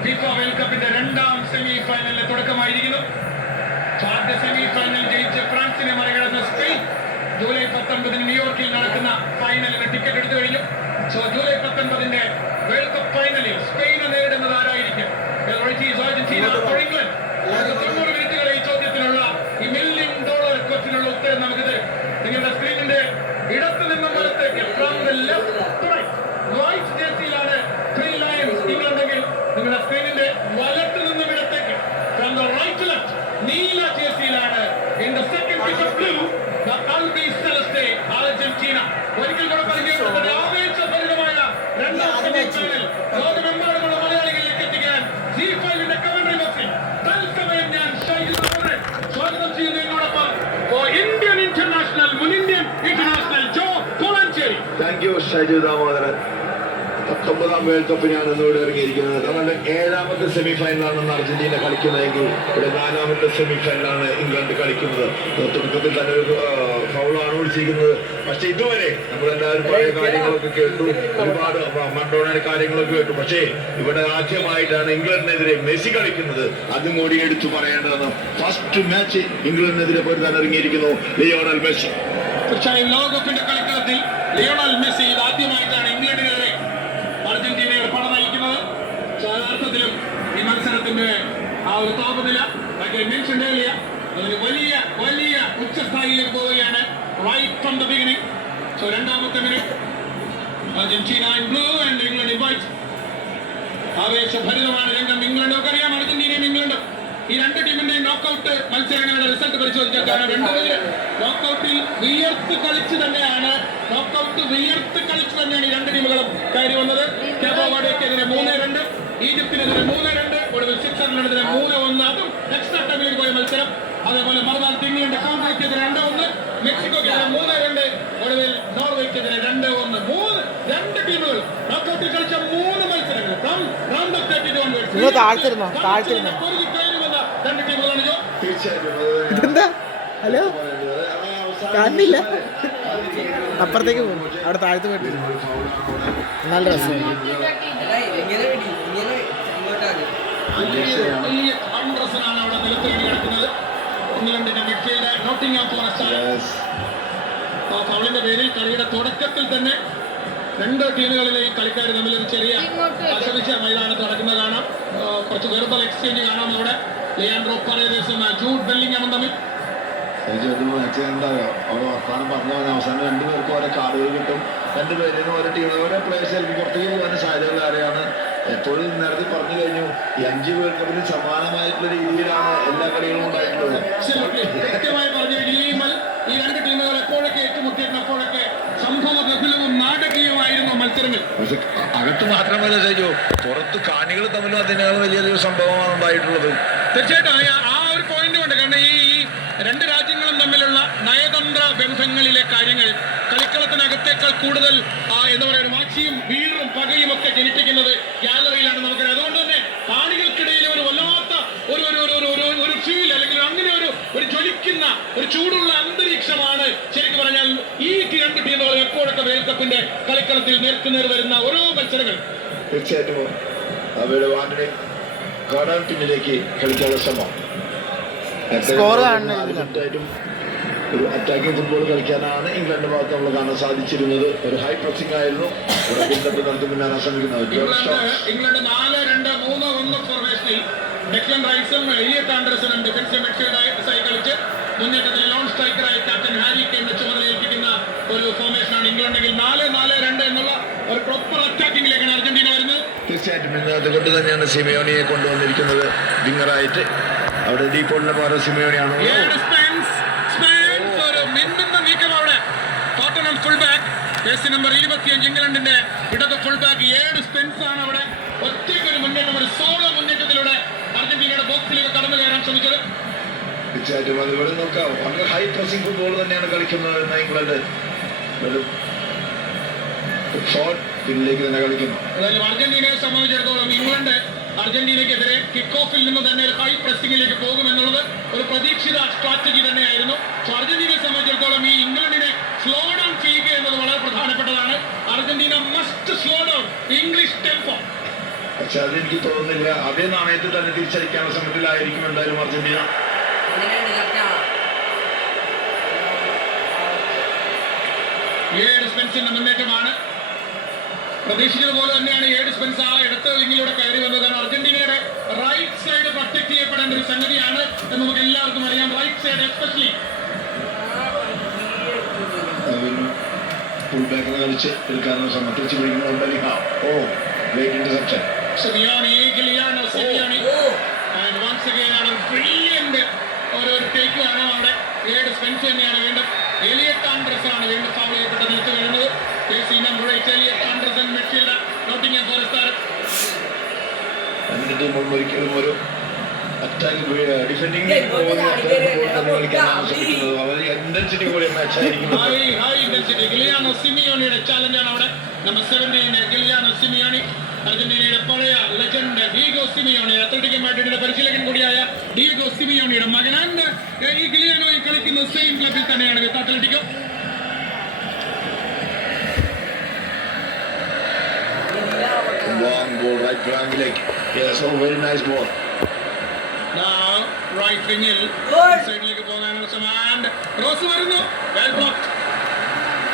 FIFA world കപ്പിന്റെ 2ാം സെമി ഫൈനലിന് തുടക്കമായിരിക്കുന്നു. ആദ്യ സെമി ഫൈനൽ ജയിച്ച് ഫ്രാൻസിനെ മറികടന്ന സ്പെയിൻ ജൂലൈ 19 ന്യൂയോർക്കിൽ നടക്കുന്ന ഫൈനലിന് ടിക്കറ്റ് എടുത്തു കഴിഞ്ഞു. സോ ജൂലൈ 19 വേൾഡ് കപ്പ് ഫൈനലിൽ സ്പെയിനെ നേരിടുന്നത് ആരായിരിക്കും? Argentina or England? 90 മിനിറ്റുകളെ ഈ ചോദ്യത്തിനുള്ള ഈ $1 മില്യൺ ക്വസ്റ്റിനുള്ള ഉത്തരം നമുക്ക് തരും. നിങ്ങളുടെ സ്ക്രീനിന്റെ ഇടത്ത് നിന്നും വലത്തേക്ക് from the left to right white ജേഴ്സിയിലാണ് ത്രീ ലയൺസ് ഇംഗ്ലണ്ടെങ്കിൽ നിങ്ങളുടെ സ്ക്രീനിന്റെ വലത്ത് നിന്നും ഇടത്തേക്ക് from the right to left നീല ജേഴ്സിയിലാണ് in the second pitch of blue the Albiceleste Argentina. ഒരിക്കൽ കൂടെ പരിചയപ്പെടുത്തുന്ന ആവേശഭരിതമായ 2ാം സെമി ഫൈനൽ ലോകമെമ്പാടുമുള്ള മലയാളികളിലേക്ക് എത്തിക്കാൻ G5ന്റെ കമന്ററി ബോക്സിൽ തത്സമയം ഞാൻ സ്വാഗതം ചെയ്യുന്നു. എന്നോടൊപ്പം ഇന്ത്യൻ ഇന്റർനാഷണൽ മുൻ Indian international Jo Kolancheri. Thank you, Shaju Damodaran. The 19ാം വേൾഡ് കപ്പിനാണ് ഇന്നിവിടെ ഇറങ്ങിയിരിക്കുന്നത്. നമ്മുടെ 7ാമത്തെ സെമി ഫൈനലാണ് അർജന്റീന കളിക്കുന്നതെങ്കിൽ ഇവിടെ 4ാമത്തെ സെമി ഫൈനലാണ് ഇംഗ്ലണ്ട് കളിക്കുന്നത്. തുടക്കത്തിൽ തന്നെ ഒരു ഫൗളാണ് വിളിച്ചിരിക്കുന്നത്. പക്ഷെ ഇതുവരെ നമ്മളെല്ലാവരും പഴയ കാര്യങ്ങളൊക്കെ കേട്ടു, ഒരുപാട് മണ്ടോണയുടെ കാര്യങ്ങളൊക്കെ കേട്ടു. പക്ഷേ ഇവിടെ ആദ്യമായിട്ടാണ് ഇംഗ്ലണ്ടിനെതിരെ മെസ്സി കളിക്കുന്നത്. അതും കൂടി എടുത്തു പറയേണ്ടതാണ്. ഫസ്റ്റ് മാച്ച് ഇംഗ്ലണ്ടിനെതിരെ പൊരുതാൻ ഇറങ്ങിയിരിക്കുന്നു ലിയോണൽ മെസ്സി. തീർച്ചയായും ലോകകപ്പിന്റെ കളിക്കളത്തിൽ ലിയോണൽ മെസ്സി ആദ്യമായിട്ടാണ് ഇംഗ്ലണ്ടിനെതിരെ അർജന്റീനയുടെ പട നയിക്കുന്നത്. യഥാർത്ഥത്തിലും ഈ മത്സരത്തിന്റെ ആ ഒരു താപനില അതിന് വലിയ വലിയ ഉച്ചസ്ഥായിലേക്ക് പോവുകയാണ്. Right from the beginning. So രണ്ടാമത്തെ minute Argentina in blue and England in white. ആവേശഭരിതമാണ് രംഗം. ഇംഗ്ലണ്ട് നമുക്കറിയാം, അർജന്റീനയും ഇംഗ്ലണ്ടും ഈ രണ്ട് ടീമിന്റെയും നോക്കൌട്ട് മത്സരങ്ങളുടെ റിസൾട്ട് പരിശോധിച്ചാൽ കാരണം രണ്ടുപേര് നോക്കൌട്ടിൽ വിയർത്ത് കളിച്ച് തന്നെയാണ് ഈ രണ്ട് ടീമുകളും കയറി വന്നത്. കേബോവർഡേക്കെതിരെ 3-2, ഈജിപ്തിനെതിരെ 3-2, ഒടുവിൽ സ്വിറ്റ്സർലൻഡിനെതിരെ 3-1. അതും എക്സ്ട്രാ ടൈമിലേക്ക് പോയ മത്സരം. അതേപോലെ മറുനാൾ ഇംഗ്ലണ്ട് കോങ്കോയ്ക്കെതിരെ 2-1, മെക്സിക്കോക്കെതിരെ 3-2, ഒടുവിൽ നോർവേക്കെതിരെ 2-1. രണ്ട് ടീമുകൾ നോക്കൌട്ടിൽ കളിച്ച 3 മത്സരങ്ങൾ റൗണ്ട് ഓഫ് 32 രണ്ട് ടീമുകളാണ്. ഇതെന്താ ഹലോ കാണില്ല, അപ്പുറത്തേക്ക് പോകും, അവിടെ താഴത്ത് പോയിട്ട് നല്ല രസമാണ്. അവിടെ നിലത്ത് കിടക്കുന്നത് ഇംഗ്ലണ്ടിന്റെ മിഡ്ഫീൽഡർ നോട്ടിംഗ്ഹാം ഫോറസ്റ്റ്. ഫൗളിന്റെ പേരിൽ കളിയുടെ തുടക്കത്തിൽ തന്നെ രണ്ട് ടീമുകളിലെയും കളിക്കാർ തമ്മിൽ ഒരു ചെറിയ ആശ്രമിച്ച മൈതാനത്ത് നടക്കുന്നത് കാണാം. കുറച്ച് വെർബൽ എക്സ്ചേഞ്ച് കാണാം. അവിടെ ലിയാൻഡ്രോ പരേരസും ജൂഡ് ബെല്ലിംഗമും തമ്മിൽ അവിടെ വർത്താനം പറഞ്ഞു അവസാനം രണ്ടുപേർക്കും ഓരോ കാർഡുകൾ കിട്ടും. രണ്ടുപേരും ഓരോ ടീം ഓരോ പ്ലേയേഴ്സ് ചിലപ്പോൾ പുറത്തേക്ക് പോകാൻ സാധ്യതയുള്ള ആരെയാണ്. എപ്പോഴും നേരത്തെ പറഞ്ഞു കഴിഞ്ഞു, ഈ 5 വേൾഡ് കപ്പിന് സമാനമായിട്ടുള്ള രീതിയിലാണ് എല്ലാ കളികളും ഉണ്ടായിട്ടുള്ളത്. കൃത്യമായി പറഞ്ഞു. ഈ രണ്ട് ടീമുകൾ എപ്പോഴൊക്കെ ഏറ്റുമുട്ടിയിരുന്നു അപ്പോഴൊക്കെ സംഭവബഹുലവും നാടകീയമായിരുന്നു മത്സരങ്ങൾ. പക്ഷെ അകത്ത് മാത്രമല്ല ചെയ്യോ, പുറത്ത് കാണികൾ തമ്മിലും അതിനേക്കാൾ വലിയൊരു സംഭവമാണ് ഉണ്ടായിട്ടുള്ളത്. തീർച്ചയായിട്ടും ആ ഒരു പോയിന്റ് കൊണ്ട്, കാരണം ഈ രണ്ട് രാജ്യങ്ങളും തമ്മിലുള്ള നയതന്ത്ര ബന്ധങ്ങളിലെ കാര്യങ്ങൾ കളിക്കളത്തിനകത്തേക്കാൾ കൂടുതൽ എന്താ പറയുക വാശിയും വീറും പകയും ഒക്കെ ജനിപ്പിക്കുന്നത് ഗാലറിയിലാണ് നമുക്കറിയാം. അതുകൊണ്ട് തന്നെ കാണികൾക്കിടയിൽ ഒരു വല്ലാത്ത ഒരു ഫീൽ അല്ലെങ്കിൽ അങ്ങനെ ഒരു ജ്വലിക്കുന്ന ഒരു ചൂടുള്ള അന്തരീക്ഷമാണ് ശരിക്കും പറഞ്ഞാൽ ഈ രണ്ട് ടീമുകളും എപ്പോഴൊക്കെ വേൾഡ് കപ്പിന്റെ കളിക്കളത്തിൽ നേർക്കുനേർ വരുന്ന ഓരോ മത്സരങ്ങൾ. തീർച്ചയായിട്ടും അവരുടെ വാർഡിനെ കാണാൻ പിന്നിലേക്ക് കളിക്കാനുള്ള ശ്രമം. ഒരു അറ്റാക്കിംഗ് ഫുട്ബോൾ കളിക്കാനാണ് ഇംഗ്ലണ്ട് ഭാഗത്ത് നമ്മൾ കാണാൻ സാധിച്ചിരുന്നത്. ഒരു ഹൈ പ്രസിംഗ് ആയിരുന്നു മുന്നാണ് ശ്രമിക്കുന്നത്. ഇംഗ്ലണ്ട് 4-2-3-1 ഫോർമേഷനിൽ ഡെക്ലൻ റൈസും എലിയട്ട് ആൻഡർസണും ഡിഫൻസീവ് മിഡ്ഫീൽഡായി കളിച്ച് മുന്നേറ്റത്തിൽ ലോൺ സ്ട്രൈക്കറായി ക്യാപ്റ്റൻ ഹാരി കെയ്നെ ചുമതലയേൽപ്പിക്കുന്ന ഒരു ഫോർമേഷനാണ് ഇംഗ്ലണ്ടെങ്കിൽ 4-4-2 എന്നുള്ള ഒരു പ്രോപ്പർ അറ്റാക്കിംഗിലേക്കാണ് അർജന്റീന വരുന്നത്. തീർച്ചയായിട്ടും ഇന്ന് അതുകൊണ്ട് തന്നെയാണ് സിമിയോണിയെ കൊണ്ടുവന്നിരിക്കുന്നത് വിങ്ങറായിട്ട്. അവിടെ ഡീപോളിന്റെ പകരം സിമിയോണിയാണ്. ഒരു മിന്നുന്ന നീക്കം അവിടെ. ടോട്ടനം ഫുൾ ബാക്ക് നമ്പർ 25 ഇംഗ്ലണ്ടിന്റെ ഇടത് ഫുൾ ബാക്ക് സ്പെൻസ് ആണ് അവിടെ ഒറ്റയ്ക്കൊരു മുന്നേറ്റം, ഒരു സോളോ മുന്നേറ്റത്തിലൂടെ അർജന്റീനയുടെ ബോക്സിലേക്ക് കടന്നു കയറാൻ ശ്രമിച്ചത്. തീർച്ചയായിട്ടും അത് ഇവിടെ നോക്കാം. വളരെ ഹൈ പ്രസിംഗ് ഫുട്ബോൾ തന്നെയാണ് കളിക്കുന്നത്. ഇംഗ്ലണ്ട് ഷോർട്ട് പിന്നിലേക്ക് തന്നെ കളിക്കുന്നു. ഏതായാലും അർജന്റീനയെ സംബന്ധിച്ചിടത്തോളം ഇംഗ്ലണ്ട് അർജന്റീനയ്ക്കെതിരെ കിക്ക് ഓഫിൽ നിന്ന് തന്നെ ഒരു ഹൈ പ്രസിംഗിലേക്ക് പോകുമെന്നുള്ളത് ഒരു പ്രതീക്ഷിത സ്ട്രാറ്റജി തന്നെയായിരുന്നു. സോ അർജന്റീനയെ സംബന്ധിച്ചിടത്തോളം ഈ ഇംഗ്ലണ്ടിനെ സ്ലോ ഡൗൺ ചെയ്യുക എന്നത് വളരെ പ്രധാനപ്പെട്ടതാണ്. Argentina must slow down English tempo. പക്ഷെ അതെനിക്ക് തോന്നുന്നില്ല. അതേ നാണയത്തിൽ തന്നെ തിരിച്ചടിക്കാനുള്ള ശ്രമത്തിലായിരിക്കും എന്തായാലും അർജന്റീന. സ്പെൻസിന്റെ മുന്നേറ്റമാണ്. പ്രതീക്ഷിച്ചതുപോലെ തന്നെയാണ് സ്പെൻസ് ആ ഇടത്ത് വിങ്ങിലൂടെ കയറി വന്നത്. അർജന്റീനയുടെ റൈറ്റ് സൈഡ് പ്രൊട്ടക്ട് ചെയ്യപ്പെടേണ്ട ഒരു സംഗതിയാണ് എന്ന് നമുക്ക് എല്ലാവർക്കും അറിയാം. റൈറ്റ് സൈഡ് എസ്പെഷ്യലി ഫുൾ ബാക്കിൽ കളിച്ച് എടുക്കാനുള്ള ശ്രമം തിരിച്ചു പിടിക്കുന്നുണ്ട്. Great interception. ഒരു ടേക്ക് കാണാം അവിടെ. സ്പെൻസ് തന്നെയാണ് വീണ്ടും എലിയട്ട് ആൻഡർസൺ വീണ്ടും ഫൗൾ ചെയ്യപ്പെട്ട നിലത്ത് വീഴുന്നത്. Elliot Anderson midfielder Nottingham Forest താരം. രണ്ട് ടീമും ഒരിക്കലും ഒരു ഡിഫെൻഡിംഗ് കളിക്കാൻ ശ്രമിക്കുന്നത് വളരെ ഇന്റൻസിറ്റി കൂടിയ മാച്ചായിരിക്കും. ഹൈ ഇന്റൻസിറ്റി ഗിലിയാനോ സിമിയോണിയുടെ ചാലഞ്ചാണ് അവിടെ. നമ്പർ 17 ഗിലിയാനോ സിമിയോണി, അർജന്റീനയുടെ പഴയ ലെജൻഡ് ഡീഗോ സിമിയോണി, അത്ലറ്റിക് മാഡ്രിഡിന്റെ പരിശീലകൻ കൂടിയായ ഡീഗോ സിമിയോണിയുടെ മകനാണ്. ഈ ഗിലിയാനോ കളിക്കുന്ന സെയിം ക്ലബിൽ തന്നെയാണ് വിത്ത് Atletico. Long ball right triangle. Yes, oh very nice ball. Now right wingil സൈഡിലേക്ക് പോകാനുള്ള ശ്രമം. ക്രോസ് വരുന്നു. Well blocked.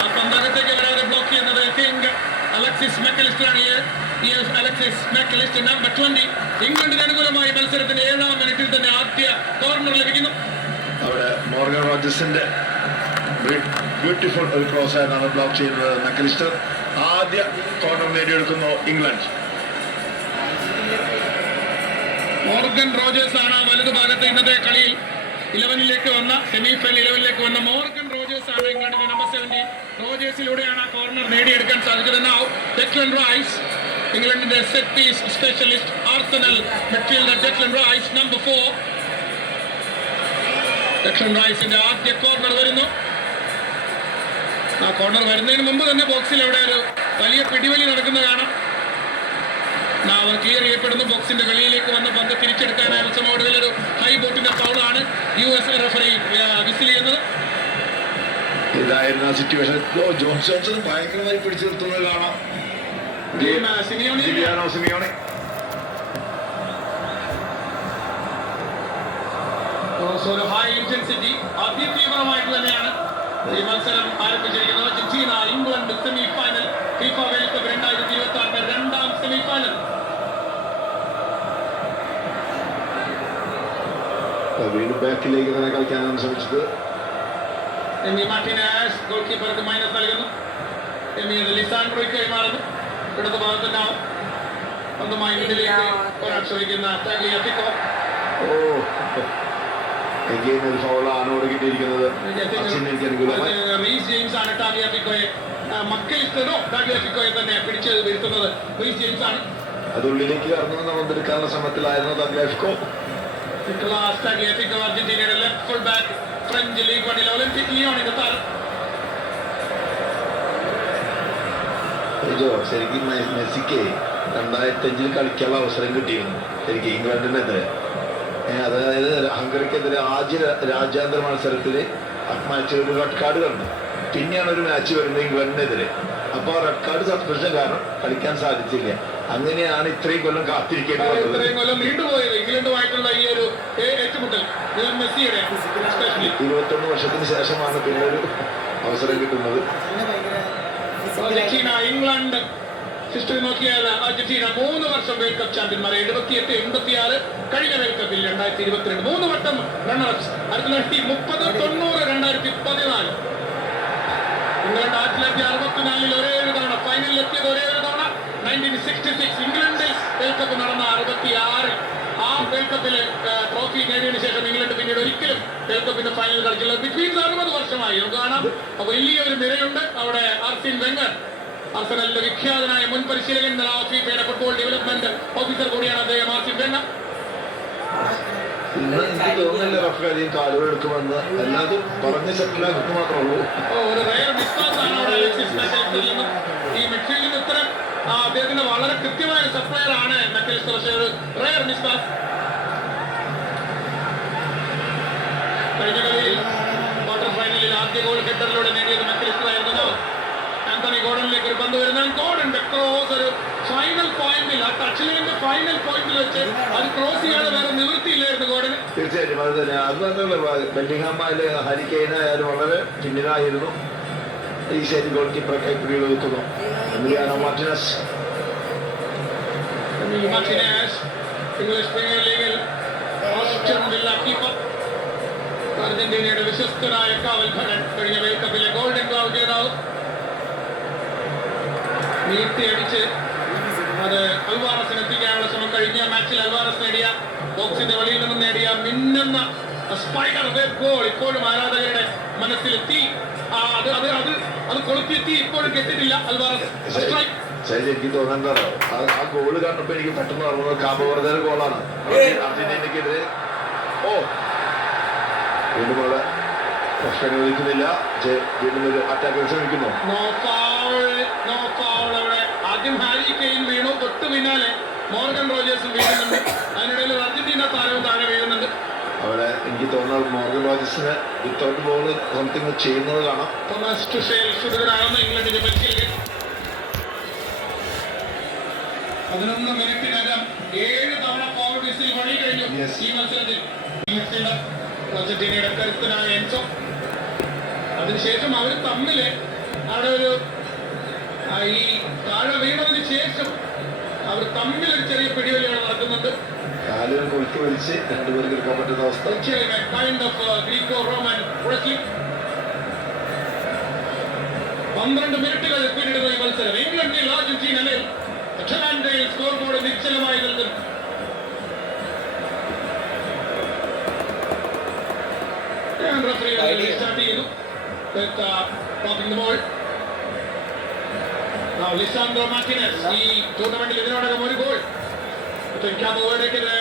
ആ പന്തകത്തേക്ക് വരാതെ ബ്ലോക്ക് ചെയ്യുന്നത് ഐ തിങ്ക് അലക്സിസ് മെക്കലിസ്റ്റർ ആണ്. Alexis Mac Allister number 20. ഇംഗ്ലണ്ടിന് അനുകൂലമായി മത്സരത്തിന്റെ 7ാം മിനിറ്റിൽ തന്നെ ആദ്യ കോർണർ ലഭിക്കുന്നു. അവിടെ മോർഗൻ റോജേഴ്സിന്റെ ബ്യൂട്ടിഫുൾ ഒരു ക്രോസ് ആയിട്ടാണ് ബ്ലോക്ക് ചെയ്യുന്നത് മെക്കലിസ്റ്റർ. ആദ്യ കോർണർ നേടിയെടുക്കുന്നു ഇംഗ്ലണ്ട്. മോർഗൻ റോജേഴ്സ് ആണ് വലതു ഭാഗത്ത് ഇന്നത്തെ കളിയിൽ 11ലേക്ക് വന്ന സെമിഫൈനൽ 11ലേക്ക് വന്ന മോർഗൻ റോജേഴ്സ് ആണ് ഇംഗ്ലണ്ടിന്റെ നമ്പർ 17. റോജേഴ്സിലൂടെയാണ് ആ കോർണർ നേടിയെടുക്കാൻ സാധിച്ചത്. നൗ ഡെക്ലൻ റൈസ്, ഇംഗ്ലണ്ടിന്റെ set piece specialist, Arsenal midfielder Declan Rice number 4. Declan റൈസിന്റെ ആദ്യ കോർണർ വരുന്നു. ആ കോർണർ വരുന്നതിന് മുമ്പ് തന്നെ ബോക്സിൽ അവിടെ ഒരു വലിയ പിടിവലി നടക്കുന്ന കാണാം. അവർ ക്ലിയർ ചെയ്യപ്പെടുന്നു. ബോക്സിന്റെ വെളിയിലേക്ക് വന്ന പന്ത് തിരിച്ചെടുക്കാനായുള്ള ശ്രമം. ഒടുവിലൊരു ഹൈ ബോട്ടിന്റെ ഫൗളാണ് US റഫറി വിസിൽ ചെയ്യുന്നത്. ഇതായിരുന്ന സിറ്റുവേഷൻ ജോൺസൺ ഭയങ്കരമായി പിടിച്ചു നിർത്തുന്നത് കാണാം. സിമിയോണി ഒരു ഹൈ ഇന്റൻസിറ്റി അതിതീവ്രമായിട്ട് തന്നെയാണ് ഈ മത്സരം ആരംഭിച്ചിരിക്കുന്നത്. Argentina England semifinal FIFA world cup 2026 രണ്ടാം സെമിഫൈനൽ. വീണ്ടും ബാക്കിലേക്ക് തന്നെ കളിക്കാനാണ് ശ്രമിച്ചത്. എമി മാർട്ടിനസ് ഗോൾ കീപ്പർക്ക് മൈനസ് നൽകുന്നു. എമി ലിസാൻഡ്രോയ്ക്ക് കൈമാറുന്നു. ഇടത് ഭാഗത്തുണ്ടാവും സ്വന്തമായി മുന്നിലേക്ക് ഒരാൾ ശ്രമിക്കുന്ന ടാഗ്ലിയാഫിക്കോ. ഫൗളാണ് കിട്ടിയിരിക്കുന്നത്. റീസ് ജെയിംസ് ആണ് ടാഗ്ലിയാഫിക്കോയെ മക്കളിസ്റ്റോ ടാഗ്ലിയാഫിക്കോയെ തന്നെ പിടിച്ച് വരുത്തുന്നത്. റീസ് ജെയിംസ് ആണ്. അത് ഉള്ളിലേക്ക് കടന്നു വന്നെടുക്കാനുള്ള ശ്രമത്തിലായിരുന്നു ടാഗ്ലിയാഫിക്കോ. നിക്കോളാസ് ടാഗ്ലിയാഫിക്കോ അർജന്റീനയുടെ left full back, French league 1 Olympique ലിയോണിന്റെ താരം. ശരിക്കും മെസ്സിക്ക് 2005 കളിക്കാനുള്ള അവസരം കിട്ടിയിരുന്നു ശരിക്കും ഇംഗ്ലണ്ടിനെതിരെ. അതായത് ഹംഗറിക്കെതിരെ ആദ്യ രാജ്യാന്തര മത്സരത്തിൽ മാച്ച് ഒരു റെഡ് കാർഡ് കണ്ടു. പിന്നെയാണ് ഒരു മാച്ച് വരുന്നത് ഇംഗ്ലണ്ടിനെതിരെ. അപ്പോൾ ആ റെഡ് കാർഡ് സസ്പെൻഷൻ കാരണം കളിക്കാൻ സാധിച്ചില്ല. അങ്ങനെയാണ് ഇത്രയും കൊല്ലം കാത്തിരിക്കേണ്ടി വന്നത്. 21 വർഷത്തിന് ശേഷമാണ് പിന്നെ ഒരു അവസരം കിട്ടുന്നത്. ഇംഗ്ലണ്ട് ഹിസ്റ്ററി നോക്കിയാൽ അർജന്റീന 3 വർഷം വേൾഡ് കപ്പ് ചാമ്പ്യന്മാർ. 78, 86 കഴിഞ്ഞ വേൾഡ് കപ്പിൽ 2022 3 വട്ടം റണ്ണറപ്സ്. 1930, 90, 2014. ഇംഗ്ലണ്ട് 1964 ഒരേ ഒരു തവണ ഫൈനലിൽ എത്തിയത്. ഒരേ ഒരു തവണ 1966 ഇംഗ്ലണ്ടിൽ വേൾഡ് കപ്പ് നടന്ന 66 ആ വേൾഡ് കപ്പിൽ ട്രോഫി നേടിയതിനു ശേഷം ഇംഗ്ലണ്ട് പിന്നീട് ഒരിക്കലും വേൾഡ് കപ്പിന്റെ ഫൈനൽ കളിച്ചില്ല. ബിറ്റ്വീൻ 60 വർഷമായി നമുക്ക് കാണാം. അപ്പൊ വലിയൊരു നിരയുണ്ട് അവിടെ. ആർസെൻ വെംഗർ, ആർസനലിന്റെ വിഖ്യാതനായ മുൻ പരിശീലകൻ, ഫിഫയുടെ ഫുട്ബോൾ ഡെവലപ്മെന്റ് ഓഫീസർ കൂടിയാണ് അദ്ദേഹം. ആർസെൻ വെംഗർ എനിക്ക് തോന്നുന്നില്ല റഫറി കാലുകൾ എടുക്കുമെന്ന്, അല്ലാതെ പറഞ്ഞ സെറ്റിലാക്കി മാത്രമേ ഉള്ളൂ. ഒരു റയർ മിസ്പാസ് ആണ് അവിടെ അലക്സിസ് മെക്കലിസ്റ്ററിൽ നിന്നും. ഈ മിഡ്ഫീൽഡിന് ഉത്തരം അദ്ദേഹത്തിന്റെ വളരെ കൃത്യമായ സപ്ലയർ ആണ് മെക്കലിസ്റ്റർ. പക്ഷേ ഒരു റയർ മിസ്പാസ്. കഴിഞ്ഞ കളിയിൽ ക്വാർട്ടർ ഫൈനലിൽ ആദ്യ ഗോൾ ഹെഡറിലൂടെ നേടിയത് മെക്കലിസ്റ്റർ ആയിരുന്നു. ആന്റണി ഗോർഡനിലേക്ക് ഒരു പന്ത് വരുന്ന ഗോർഡന്റെ ക്രോസ് ഒരു ഫൈനൽ പോയിന്റിൽ, ആ ടച്ച് ലൈനിന്റെ ഫൈനൽ പോയിന്റിൽ വെച്ച് അത് ക്രോസ് ചെയ്യാതെ വേറെ നിവൃത്തിയില്ലായിരുന്നു ഗോർഡന്. തീർച്ചയായിട്ടും അത് തന്നെ. അത് മാത്രമല്ല ബെല്ലിംഗ്ഹാം ആയാലും ഹാരി കെയ്ൻ ആയാലും വളരെ പിന്നിലായിരുന്നു. ഈ സൈഡ് ഗോൾ കീപ്പറെ കൈപ്പിടിയിൽ വെക്കുന്നു. Emiliano Martinez. ഇംഗ്ലീഷ് പ്രീമിയർ ലീഗിൽ ഓസ്ട്രൻ വില്ല കീപ്പർ, അർജന്റീനയുടെ വിശ്വസ്തനായ കാവൽഭടൻ, കഴിഞ്ഞ വേൾഡ് കപ്പിലെ ഗോൾഡൻ ഗ്ലൗ ജേതാവ്. നീട്ടിയടിച്ച് അത് അൽവാറസിന് എത്തിക്കാനുള്ള ശ്രമം. കഴിഞ്ഞ മാച്ചിൽ അൽവാറസ് നേടിയ, ബോക്സിന്റെ വെളിയിൽ നിന്നും നേടിയ മിന്നുന്ന സ്പൈഡർ വെബ് ഗോൾ ഇപ്പോഴും ആരാധകരുടെ മനസ്സിലെത്തി. അത് കൊളുത്തിയെത്തി. ഇപ്പോഴും കെട്ടിട്ടില്ല അൽവാറസ്. ശരി, എനിക്ക് തോന്നേണ്ടത് ആ ഗോള് കണ്ടപ്പോ എനിക്ക് പെട്ടെന്ന് പറഞ്ഞത് കാബോവർദ്ധയുടെ ഗോളാണ് അർജന്റീനക്കെതിരെ. ഓ, വീണ്ടും അവിടെ പ്രശ്നം അനുവദിക്കുന്നില്ല. വീണ്ടും ഒരു അറ്റാക്ക് ശ്രമിക്കുന്നു. ആദ്യം ഹാരി കെയ്ൻ വീണു, തൊട്ട് പിന്നാലെ മോർഗൻ റോജേഴ്സും വീഴുന്നുണ്ട്. അതിനിടയിൽ അർജന്റീന താരവും താഴെ വീഴുന്നുണ്ട്. അവിടെ എനിക്ക് തോന്നുന്നത് മോർഗൻ റോജേഴ്സിന് വിത്തൗട്ട് ബോൾ സംതിങ് ചെയ്യുന്നത് കാണാം. തോമസ് ടുഷേൽ ക്ഷുഭിതനാകുന്ന ഇംഗ്ലണ്ടിന്റെ പരിശീലകൻ 11 മിനിറ്റിനകം 7 തവണ ഫോർവേഡ് വിസിൽ വഴി കഴിഞ്ഞു ഈ മത്സരത്തിൽ. അർജന്റീനയുടെ കരുത്തനായ എൻസോ. അതിനുശേഷം അവർ തമ്മില് അവിടെ ഒരു ഈ താഴെ വീണതിന് ശേഷം അവർ തമ്മിൽ ഒരു ചെറിയ പിടിവലിയാണ് നടക്കുന്നുണ്ട്. കാലുകൾ കൊളുത്തി വലിച്ച് രണ്ടുപേർക്ക് എടുക്കാൻ പറ്റുന്ന അവസ്ഥ. Kind of Greco Roman wrestling. 12 മിനിറ്റുകൾ പിന്നിടുന്ന ഈ മത്സരം ഇംഗ്ലണ്ടിൽ അർജന്റീനയിൽ അറ്റ്ലാന്റയിൽ സ്കോർ ബോർഡ് നിശ്ചലമായി നിൽക്കുന്നു. സ്റ്റാർട്ട് ചെയ്തു. ലിസാൻഡ്രോ മാർട്ടിനസ് ഈ ടൂർണമെന്റിൽ ഇതിനോടകം ഒരു ഗോൾ.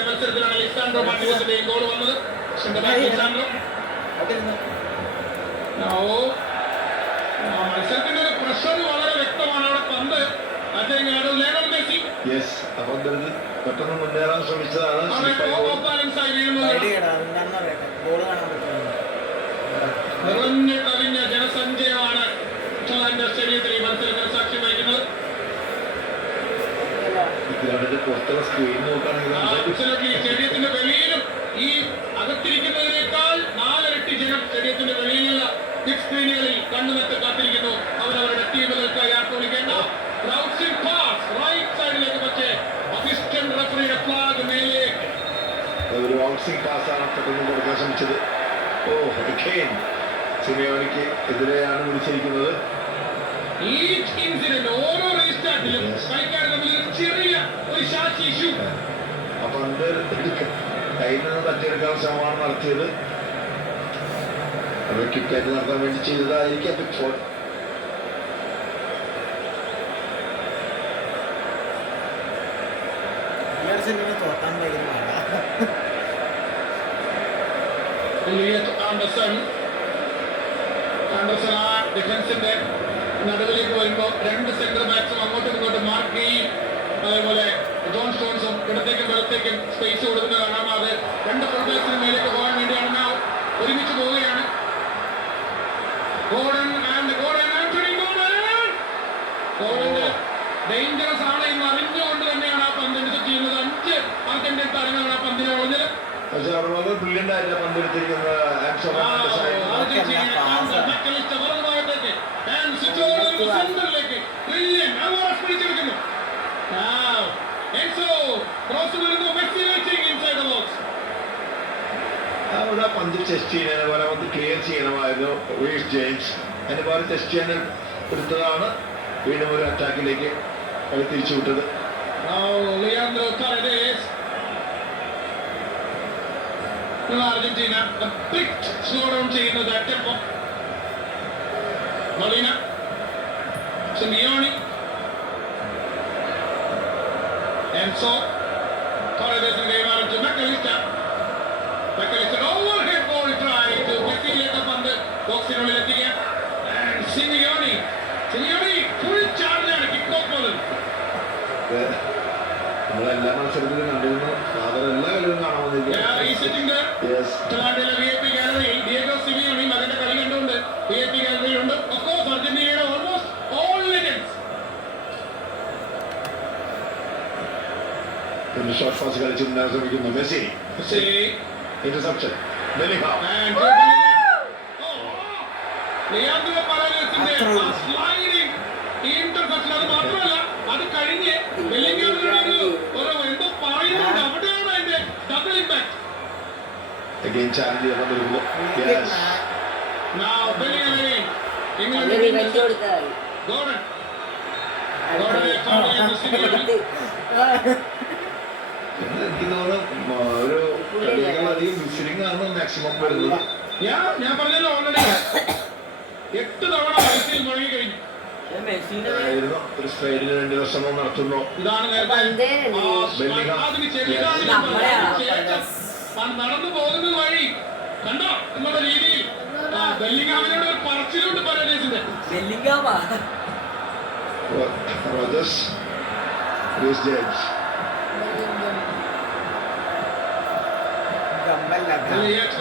മത്സരത്തിലാണ് ലിസാൻഡ്രോ മാർട്ടിനസിന്റെ ഗോൾ വന്നത്. മത്സരത്തിന്റെ ഒരു പ്രഷർ വളരെ വ്യക്തമാണ്. അവിടെ പന്ത് ലയണൽ മെസ്സി പെട്ടെന്ന് മുന്നേറാൻ ശ്രമിച്ചതാണ്. നിറഞ്ഞു കവിഞ്ഞ ജനസംഖ്യയാണ് സ്റ്റേഡിയത്തിൽ ഈ മത്സരത്തിന് സാക്ഷ്യം വഹിക്കുന്നത്. സ്റ്റേഡിയത്തിന്റെ വെളിയിലും ഈ അകത്തിരിക്കുന്നതിനേക്കാൾ 4 ഇരട്ടി ജനം സ്റ്റേഡിയത്തിന്റെ വെളിയിലുള്ള ബിഗ് സ്ക്രീനുകളിൽ കണ്ണുനട്ട് കാത്തിരിക്കുന്നു. അവരവരുടെ ടീമുകൾക്കായി ആക്രമിക്കേണ്ട റൈറ്റ് സൈഡിലേക്ക്. പക്ഷേ അസിസ്റ്റന്റ് റഫറിയുടെ ഫ്ലാഗ് മേലേക്ക്. ഒരു ബൗൺസിംഗ് പാസ്സാണ് പെട്ടെന്ന് കൊടുക്കാൻ ശ്രമിച്ചത്. സിമിയോണിക്ക് എതിരെയാണ് വിളിച്ചിരിക്കുന്നത്. ഈ ഇൻസിഡന്റ് ഓരോ റീസ്റ്റാർട്ടിലും കളിക്കാർ തമ്മിൽ ചെറിയ ഒരു ഷാറ്റ് ഇഷ്യൂ. ആ പന്ത് കയ്യിൽ നിന്ന് തട്ടിയെടുക്കാൻ ശ്രമമാണ് നടത്തിയത്. അത് കിക്കായിട്ട് നടത്താൻ വേണ്ടി ചെയ്തതായിരിക്കും ബിഗ് ഫോൾ. ആൻഡർസൺ ആ ഡിഫൻസിന്റെ നടുവിലേക്ക് വരുമ്പോൾ 2 സെന്റർ ബാക്സും അങ്ങോട്ടും ഇങ്ങോട്ടും മാർക്ക് ചെയ്യും. അതേപോലെ ജോൺ സ്റ്റോൺസും ഇടത്തേക്കും വലത്തേക്കും സ്പേസ് കൊടുക്കുന്നത് കാണാം. അത് 2 ഫുൾ ബാക്സിന് മേലേക്ക് പോകാൻ വേണ്ടിയാണ് ഒരുമിച്ച് പോവുകയാണ്. ഡേഞ്ചറസ് ആണ് എന്ന് അറിഞ്ഞുകൊണ്ട് തന്നെയാണ് ആ പന്ത് ഇന്റർസെപ്റ്റ് ചെയ്യുന്നത്. 5 അർജന്റീൻ താരങ്ങളാണ് ആ പന്തിനെ വളഞ്ഞത്. പക്ഷെ അതുപോലെ ബ്രില്യന്റ് ആയിട്ട് പന്തെടുത്തിരിക്കുന്നത് അവിടെ പന്ത് ടെസ്റ്റ് ചെയ്യുന്നതിന് പോലെ പന്ത് ക്ലിയർ ചെയ്യണമായിരുന്നു റീസ് ജെയിംസ്. അതിന് പോലെ ടെസ്റ്റ് ചെയ്യാൻ എടുത്തതാണ്. വീണ്ടും ഒരു അറ്റാക്കിലേക്ക് കളി തിരിച്ചുവിട്ടത്. അർജന്റീന സ്ലോ ഡൗൺ ചെയ്യുന്നത് ടെമ്പോ. മൊളീന, സിമിയോണി, എൻസോ കോളേജിന് കൈമാറും. ഓവർഹെഡ് ബോൾ ട്രൈ ടു മെസ്സിയിലേക്ക് പന്ത് ബോക്സിനുള്ളിൽ എത്തിക്കുക. സിമിയോണി ഫുൾ ചാർജാണ് കിക്ക് ഓഫ് ബോൾ. നമ്മളെല്ലാ മത്സരത്തിലും കണ്ടിരുന്നു. ഫാദർ എല്ലാ കളിയും കാണാമെന്നില്ല. അതിന്റെ കളി കണ്ടുകൊണ്ട് VIP ഗാലറിയിലുണ്ട്. ഓഫ്കോഴ്സ് അർജന്റീനയുടെ almost all legends. Short pass കളിച്ച് മുന്നേറാൻ ശ്രമിക്കുന്നു മെസ്സി. ഇന്റർസെപ്ഷൻ. ഇന്റർസെപ്ഷൻ അത് മാത്രമല്ല, അത് കഴിഞ്ഞ് എന്തോ പറയുന്നുണ്ട്. അവിടെയാണ് അതിന്റെ ഡബിൾ ഇമ്പാക്ട്. Again challenge ചെയ്യാൻ വന്നിരുന്നു. Yes. Now Bellingham. England. Gordon. എനിക്ക് തോന്നുന്നു ഒരു കളികളധികം വിസിലിംഗ് ആണ് മാക്സിമം വരുന്നത്. ഞാൻ പറഞ്ഞല്ലോ ഓൾറെഡി 8 തവണ വിസിൽ മുഴങ്ങി കഴിഞ്ഞു. ഒരു സ്ട്രൈഡിന് വേണ്ടി ശ്രമം നടത്തുന്നു. ഇതാണ് നടന്നു പോകുന്നത് വഴി കണ്ടോ എന്നുള്ള രീതിയിൽ ബെല്ലിംഗാമിനോട് ഒരു പറച്ചിലുണ്ട് പരദേശിന്റെ. റോജേഴ്സ്, റീസ് ജെയിംസ്,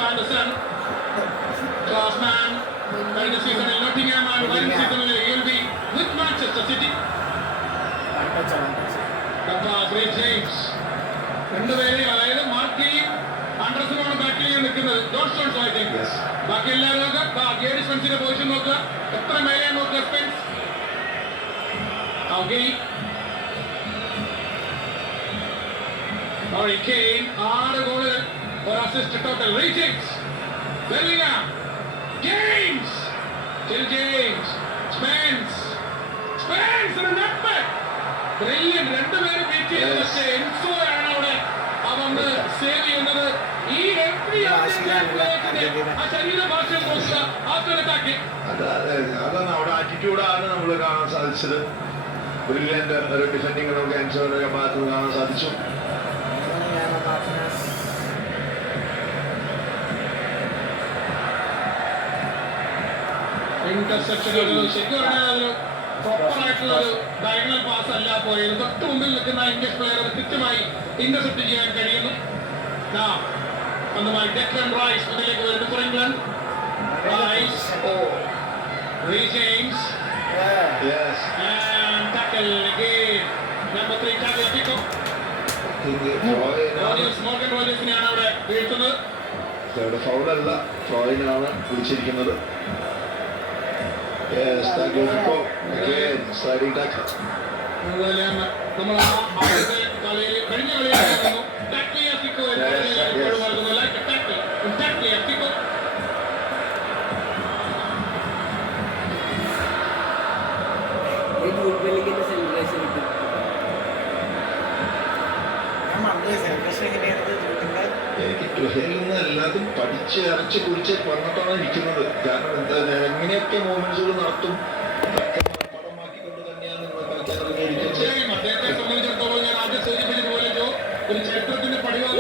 ആൻഡർസൺ, ക്ലാസ്മാൻ കഴിഞ്ഞ സീസണിൽ നോട്ടിംഗ്ഹാമാണ്, വരുന്ന സീസണിൽ he'll be with Manchester City. Reece James രണ്ടുപേരെയും, അതായത് മാർക്കിയും ആൻഡർസണാണ് ബാക്കിൽ നിൽക്കുന്നത്. ജോൺസ്റ്റോൺസ് I think. ബാക്കി എല്ലാവരും നോക്കുക. ഗേരി സ്പെൻസിന്റെ പൊസിഷൻ നോക്കുക, എത്ര മേലെ നോക്കുക. സ്പെൻസ് Harry Kane 6 ഗോളുകൾ, 1 അസിസ്റ്റ് ടോട്ടൽ. റീജിങ്സ്, Bellingham, James, James, Spence and a nutmeg. Brilliant. രണ്ടുപേരും ബീറ്റ് ചെയ്തു. പക്ഷേ എൻസോയാണ് അവിടെ അവന്ന് സേവ് ചെയ്യുന്നത്. ഈ എവ്രി ആ ശരീരഭാഷ നോക്കുക. അതാണ് അവിടെ ആറ്റിറ്റ്യൂഡാണ് നമ്മൾ കാണാൻ സാധിച്ചത്. ബ്രില്യന്റ് ഒരു ഡിഫെൻഡിങ് നമുക്ക് എൻസോയുടെ ഭാഗത്ത് നിന്ന് കാണാൻ സാധിച്ചു. ഇന്റർസെപ്ഷൻ ശരിക്കും പറഞ്ഞാൽ പ്രോപ്പർ ആയിട്ടുള്ള ഒരു ഡയഗണൽ പാസ് അല്ല പോയത്. തൊട്ട് മുമ്പിൽ നിൽക്കുന്ന ഇംഗ്ലീഷ് പ്ലെയർ കൃത്യമായി ഇന്റർസെപ്റ്റ് ചെയ്യാൻ കഴിയുന്നു. സ്വന്തമായി ഡെക്ലൻ റൈസ് മുന്നിലേക്ക് വരുന്നു for England. Rice, Reece James, and tackle again. Number 3 tackle pick up. Morgan റോജേഴ്സിനെയാണ് അവിടെ വീഴ്ത്തുന്നത്. ഫൗളല്ല, ഫ്ലോയിനാണ് വിളിച്ചിരിക്കുന്നത്. നമ്മൾ കളിയിൽ കഴിഞ്ഞ കളിയായിരുന്നു ടാക്ലിയാക്കിക്കോ എന്ന് ടാക്ലിയാക്കിക്കോ. എനിക്ക് ടുഹേലിൽ നിന്ന് എല്ലാതും പഠിച്ച് അരച്ച് കുടിച്ച് വന്നിട്ടാണ് ഇരിക്കുന്നത്. കാരണം എന്താ, എങ്ങനെയൊക്കെ മൂവ്മെന്റ്സുകൾ നടത്തും പടമാക്കിക്കൊണ്ട് തന്നെയാണ് നിങ്ങൾ കളിക്കാൻ ഇറങ്ങിയിരിക്കുന്നത്. അദ്ദേഹത്തെ സംബന്ധിച്ചിടത്തോളം ഞാൻ ആദ്യം സൂചിപ്പിച്ചതുപോലെ ഒരു ചരിത്രത്തിന്റെ പടിവാദം.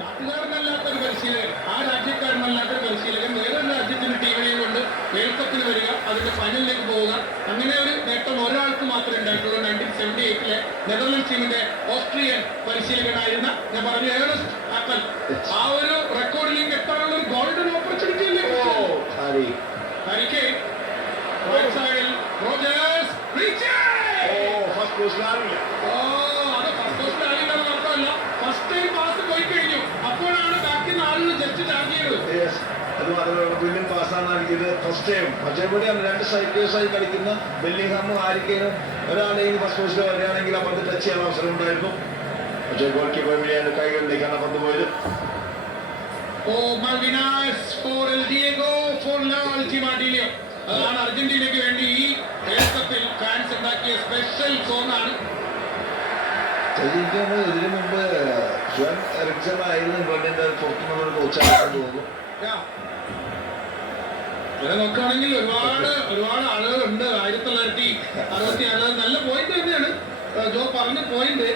നാട്ടുകാരനല്ലാത്തൊരു പരിശീലകൻ, ആ രാജ്യക്കാരനല്ലാത്തൊരു പരിശീലകൻ വേറൊരു രാജ്യത്തിന്റെ ടീമിനെയും കൊണ്ട് വേൾഡ് കപ്പിന് വരിക, അതിന്റെ ഫൈനലിലേക്ക് പോവുക, അങ്ങനെ ഒരു നേട്ടം ഒരാൾക്ക് മാത്രമേ ഉണ്ടായിട്ടുള്ളൂ. 1978 നെതർലൻഡ്സ് ടീമിന്റെ ഓസ്ട്രിയൻ പരിശീലകനായിരുന്ന ഞാൻ പറഞ്ഞ ഏണസ്റ്റ് ആപ്പൽ. ആ ഒരു റെക്കോർഡിലേക്ക് എത്താനുള്ള ഒരു ഗോൾഡൻ ഓപ്പർച്യൂണിറ്റി അല്ലേ ഹാരി കെയ്ൻ. റൈറ്റ് സൈഡിൽ റോജേഴ്സ്, ഫസ്റ്റ് പോസ്റ്റിലാറില്ല. അത് ഫസ്റ്റ് പോസ്റ്റിലാറില്ലെന്ന് മാത്രമല്ല, ഫസ്റ്റ് ടൈം പാസ് പോയി കഴിഞ്ഞു. അപ്പോഴാണ് ബാക്കി നാളിൽ ജസ്റ്റ് ചാർജ് ചെയ്തത്. അത് മാത്രമല്ല ബ്രില്യൻ പാസ്സാണ് ഇത് ഫസ്റ്റ് ടൈം. മറ്റേപടിയാണ് 2 സ്ട്രൈക്കേഴ്സായി കളിക്കുന്ന ബെല്ലിംഗ്ഹാമും ഹാരി കെയ്നും ഒരാളെയും ഫസ്റ്റ് പോസ്റ്റിൽ വരികയാണെങ്കിൽ ആ പന്ത് ടച്ച് ചെയ്യാൻ അവസരം ഉണ്ടായിരുന്നു. പക്ഷേ ഗോൾ കീപ്പർ വഴിയാണ് കൈകളിലേക്കാണ് പന്ത് പോയത്. അതാണ് അർജന്റീനയ്ക്ക് വേണ്ടി ഈ വേൾഡ് കപ്പിൽ ഫാൻസ് ഉണ്ടാക്കിയ സ്പെഷ്യൽ സോങ് ആണ്. ഇതിനു മുമ്പ് ജ്വൻ എറിക്സൺ ആയിരുന്നു ഇംഗ്ലണ്ടിന്റെ പുറത്തുനിന്നൊരു കോച്ചാണെന്ന് തോന്നുന്നു. ഇവിടെ നോക്കുകയാണെങ്കിൽ ഒരുപാട് ആളുകളുണ്ട്. 1966 നല്ല പോയിന്റ് തന്നെയാണ് ജോ പറഞ്ഞ പോയിന്റ്.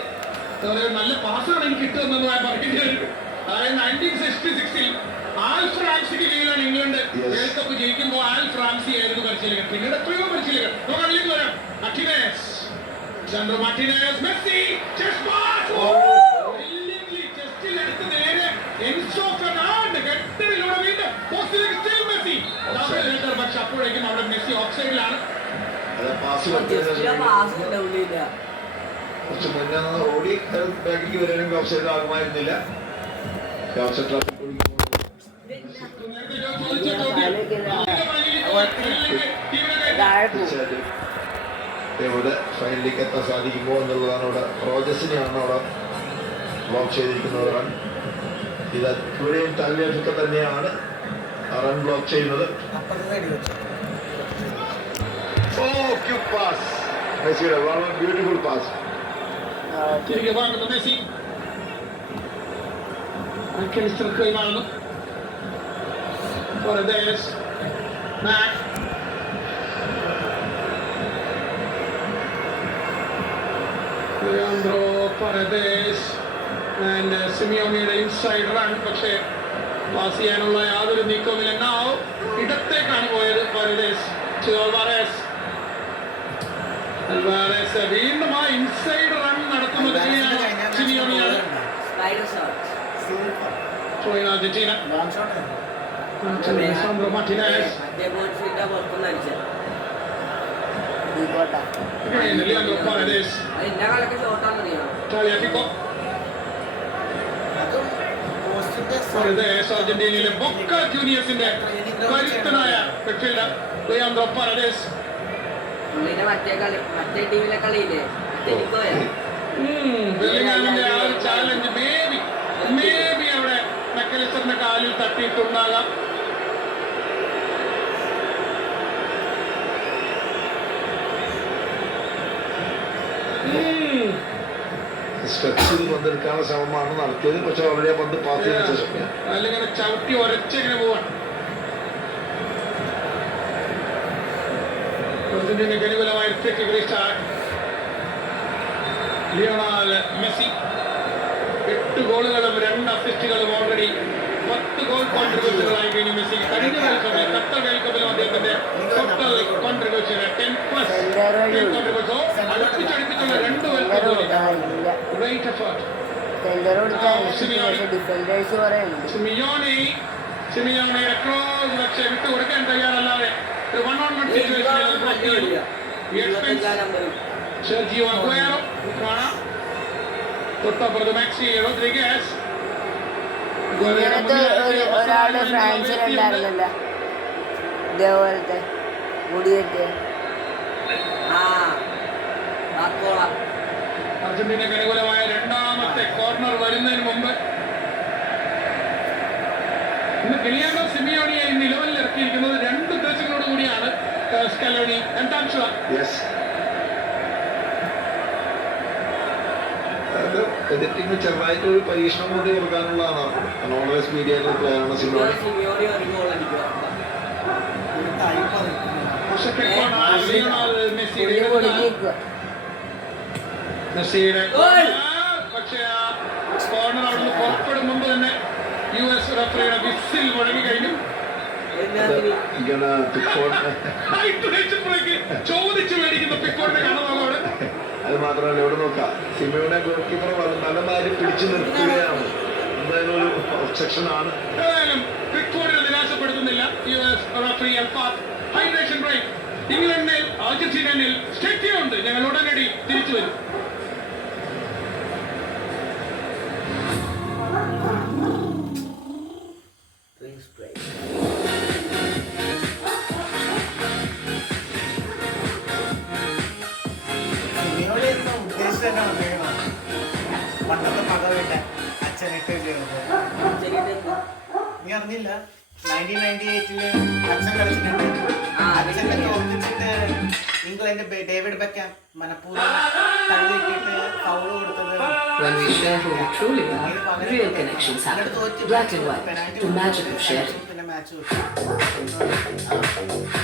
നല്ല പാസ്സാണ് എനിക്ക് കിട്ടുമെന്ന് ഞാൻ പറയേണ്ടി വരും. അതായത് 1966 ആൽ ഫ്രാൻസിക്ക് കീഴിലാണ് ഇംഗ്ലണ്ട് വേൾഡ് കപ്പ് ജയിക്കുമ്പോൾ ആൽ ഫ്രാൻസി ആയിരുന്നു പരിശീലകൻ. പിന്നീട് എത്രയോ പരിശീലകൻ നമുക്ക് അതിലേക്ക് വരാം. Martinez, Sandro Martinez, Messi, chest pass, ചെസ്റ്റിൽ എടുത്ത് നേരെ എൻസോ ഫെർണാണ്ടസ് ഹെഡറിലൂടെ വീണ്ടും പോസ്റ്റിലേക്ക് സ്റ്റിൽ മെസ്സി ഡബിൾ ഹെഡർ. പക്ഷെ അപ്പോഴേക്കും അവിടെ മെസ്സി ഓഫ്സൈഡിലാണ്. കുറച്ച് മുന്നേ ഓടി ബാക്കിലേക്ക് വരികയാണെങ്കിൽ ഓഫ്സൈഡ് ആകുമായിരുന്നില്ല. ഇവിടെ ഫൈനലിലേക്ക് എത്താൻ സാധിക്കുമോ എന്നുള്ളതാണ്. അവിടെ റോജേഴ്സിനെയാണ് അവിടെ ബ്ലോക്ക് ചെയ്തിരിക്കുന്നത് റൺ. ഇത് ഇവിടെയും തല്ലിയൊക്കെ തന്നെയാണ് റൺ ബ്ലോക്ക് ചെയ്യുന്നത്. Beautiful pass. തിരികെ വാങ്ങുന്നു മെസ്സി. കൈമാറുന്നു. Leandro Paredes and Simeoneയുടെ ഇൻസൈഡ് റൺ, പക്ഷേ പാസ് ചെയ്യാനുള്ള യാതൊരു നീക്കവുമില്ല. now ഇടത്തേക്കാണ് പോയത് പാരഡൈസ് to Alvarez. Alvarez വീണ്ടും ആ ഇൻസൈഡ് റൺ നടത്തുന്നത് സിമിയോണിയാണ്. Throwing Argentina. Lisandro Martinez. Again, Leandro Paredes. Tagliafico. Paredes, അർജന്റീനയിലെ ബൊക്ക ജൂനിയേഴ്സിന്റെ കരുത്തനായ മിഡ്ഫീൽഡർ ലിയാൻഡ്രോ പാരഡൈസ്. ബെല്ലിംഗ്ഹാമിന്റെ ആ ഒരു ചാലഞ്ച് മേബി അവിടെ മെക്കലിസ്റ്ററിന്റെ കാലിൽ തട്ടിയിട്ടുണ്ടാകാം. സ്ട്രെച്ചിൽ പന്തെടുക്കാനുള്ള ശ്രമമാണ് നടത്തിയത്, പക്ഷെ വളരെ പന്ത് പാസ് ചെയ്ത ശേഷം അതിലിങ്ങനെ ചവിട്ടി ഒരച്ചിങ്ങനെ പോവാണ്. അർജന്റീനയ്ക്ക് അനുകൂലമായ ലിയോണൽ മെസ്സി 8 ഗോളുകളും 2 അസിസ്റ്റുകളും ഓൾറെഡി 10 ഗോൾ കോൺട്രിബ്യൂഷനുകളായി കഴിഞ്ഞു മെസ്സി. കഴിഞ്ഞ വേൾഡ് ഖത്തർ വേൾഡ് കപ്പിലും അദ്ദേഹത്തിന്റെ ടോട്ടൽ കോൺട്രിബ്യൂഷൻ 10+ അടുപ്പിച്ചടുപ്പിച്ചുള്ള 2 വേൾഡ് കപ്പുകൾ. Great effort. സിമിയോണിയുടെ ക്രോസ് പക്ഷേ വിട്ടു കൊടുക്കാൻ തയ്യാറല്ലാതെ ഒരു 1-on-1 സിറ്റുവേഷനിൽ Sergio Aguero കാണാം. തൊട്ടപ്പുറത്ത് മാക്സി റോഡ്രിഗസ്. ഒരാള് ഫ്രാൻസിലുണ്ടായിരുന്നല്ലോ ഇതേപോലത്തെ മുടിയൊക്കെ. അർജന്റീനയ്ക്ക് അനുകൂലമായ രണ്ടാമത്തെ കോർണർ വരുന്നതിന് മുമ്പ് ഇന്ന് കിലിയാനോ സിമിയോണിയെ നിലവിൽ ഇറക്കിയിരിക്കുന്നത് 2 ഉദ്ദേശങ്ങളോട് കൂടിയാണ്. സ്കലോണി എന്താണ് എഡിറ്റിംഗ് ചെറുതായിട്ട് ഒരു പരീക്ഷണം കൂടി കൊടുക്കാനുള്ളതാണ്. ഓൾവേസ് മീഡിയയിലെ പ്ലെയറാണ് സിമിയോണി. പക്ഷേ ആ കോർണർ അവിടെ നിന്ന് പുറപ്പെടും മുമ്പ് തന്നെ US റഫറിയുടെ വിസിൽ മുഴങ്ങി കഴിഞ്ഞു. ചോദിച്ചു മേടിക്കുന്ന പിക്കോടിനെ കാണുന്നതോടെ അത് മാത്രമല്ല ഇവിടെ നോക്കാം, സിമിയോനെ ഗോൾ കീപ്പർ നല്ലമാതിരി പിടിച്ചു നിർത്തുകയാണ്. എന്തായാലും ഒരു ഒബ്സെക്ഷൻ ആണ്. ഏതായാലും പിക്കോടിനെ നിരാശപ്പെടുത്തുന്നില്ല US referee Elfath. Hydration break. ഇംഗ്ലണ്ടിൽ അർജന്റീനയിൽ സ്റ്റേറ്റ് ഞങ്ങൾ ഉടനടി തിരിച്ചു വരും. പണ്ടത്തെ പക വേണ്ട അച്ഛനിട്ട് നീ അറിഞ്ഞില്ല? 1998 അച്ഛൻ കളിച്ചിട്ടുണ്ട്. അച്ഛനെ തോൽപ്പിച്ചിട്ട് ഇംഗ്ലണ്ട് ഡേവിഡ് ബെക്കാം മനപ്പൂർവ്വം തള്ളിയിട്ടിട്ട് ഫൗൾ കൊടുത്തത്. When we share who we truly are, real connections happen. Black and white, the magic of sharing. പിന്നെ മാച്ച്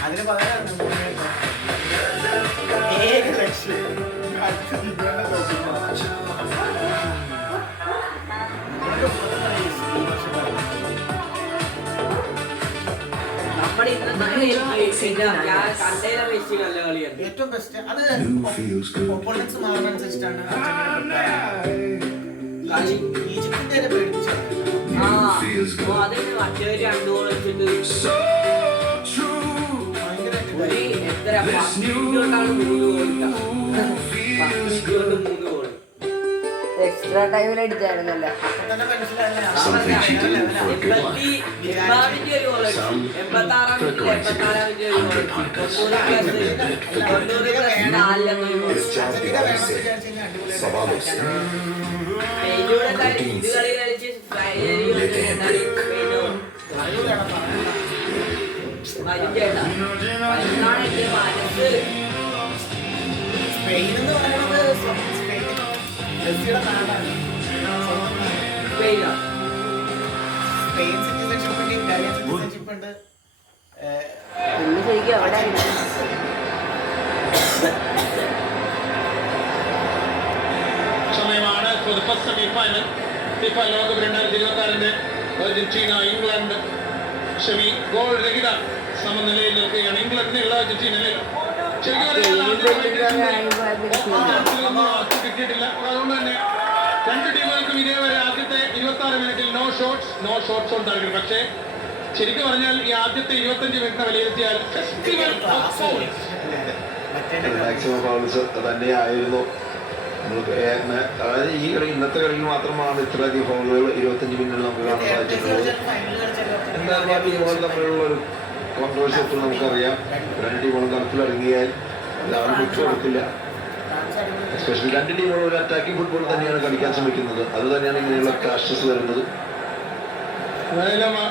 അതിന് പകരം ഏക ലക്ഷ്യം ഏറ്റവും ബെസ്റ്റ്. അത് ഓപ്പോണൻസ് മാറുന്നതനുസരിച്ചിട്ടാണ് ഈജിപ്തിന്റെ പേടിപ്പിച്ചത്. എക്സ്ട്രാ ടൈമിൽ അടിച്ചായിരുന്നല്ലോ. അപ്പൊ തന്നെ മനസ്സിലായില്ല. സ്പെയിൻ എന്ന് പറയുന്നത് മെസ്സിയുടെ നാടാണ്. സ്പെയിൻ സിറ്റിസൺഷിപ്പ് ഉണ്ട്, ഇറ്റാലിയൻ സിറ്റിസൺഷിപ്പ് ഉണ്ട്. ശരിക്കും അവിടെ ഫസ്റ്റ് സെമി ഫൈനൽ ഫിഫ ലോകകപ്പ് 2026 അർജന്റീന ഇംഗ്ലണ്ട് സെമി ഗോൾ രഹിത സമനിലയിൽ നിൽക്കുകയാണ്. ഇംഗ്ലണ്ടിനുള്ള അർജന്റീനയിൽ കിട്ടിയിട്ടില്ല. അതുകൊണ്ട് തന്നെ രണ്ട് ടീമുകൾക്കും ഇതേവരെ ആദ്യത്തെ 26 മിനിറ്റിൽ നോ ഷോട്ട്സ് ഓൺ ടാർഗറ്റ്. പക്ഷേ ശരിക്കും പറഞ്ഞാൽ ഈ ആദ്യത്തെ 25 മിനിറ്റിനെ വിലയിരുത്തിയാൽ festival of fouls maximum fouls തന്നെയായിരുന്നു. അതായത് ഈ കളി ഇന്നത്തെ കളിയിൽ മാത്രമാണ് ഇത്രയധികം ഫൗളുകൾ 25 മിനിറ്റിൽ നമുക്ക് കാണാൻ സാധിച്ചിട്ടുള്ളത്. എന്തായാലും ആ ടീമുകൾ തമ്മിലുള്ള ഒരു കോൺട്രവേഴ്സി എപ്പോഴും നമുക്കറിയാം. രണ്ട് ടീമുകളും കളത്തിലിറങ്ങിയാൽ എല്ലാവരും വിട്ടുകൊടുക്കില്ല. എസ്പെഷ്യലി രണ്ട് ടീമുകളും ഒരു അറ്റാക്കിംഗ് ഫുട്ബോൾ തന്നെയാണ് കളിക്കാൻ ശ്രമിക്കുന്നത്. അത് തന്നെയാണ് ഇങ്ങനെയുള്ള ക്ലാഷസ് വരുന്നത്.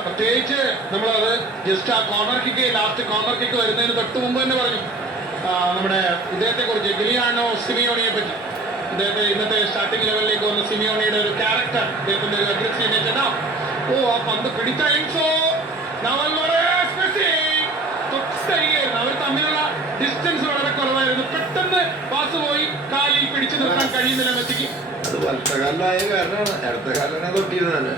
പ്രത്യേകിച്ച് നമ്മളത് ജസ്റ്റ് ആ ലാസ്റ്റ് കോർണർ കിക്ക് വരുന്നതിന് തൊട്ട് മുമ്പ് തന്നെ പറഞ്ഞു നമ്മുടെ ഇദ്ദേഹത്തെ കുറിച്ച് ഗിലിയാനോ സിമിയോണിയെ പറ്റി. ഇദ്ദേഹത്തെ ഇന്നത്തെ സ്റ്റാർട്ടിംഗ് ലെവലിലേക്ക് വന്ന സിമിയോണിയുടെ ഒരു ക്യാരക്ടർ, ഇദ്ദേഹത്തിന്റെ ഒരു അഗ്രസീവ്നെസ്. ആ പന്ത് പിടിച്ചോ അവർ തമ്മിലുള്ള ഡിസ്റ്റൻസ് വളരെ കുറവായിരുന്നു. പെട്ടെന്ന് പാസ് പോയി കാലിൽ പിടിച്ചു നിർത്താൻ കഴിയുന്നില്ല മെസ്സിക്ക്. അത് വലത്തകാലിലായ കാരണമാണ്. ഇടത്തകാലിനെ തൊട്ടിരുന്നത്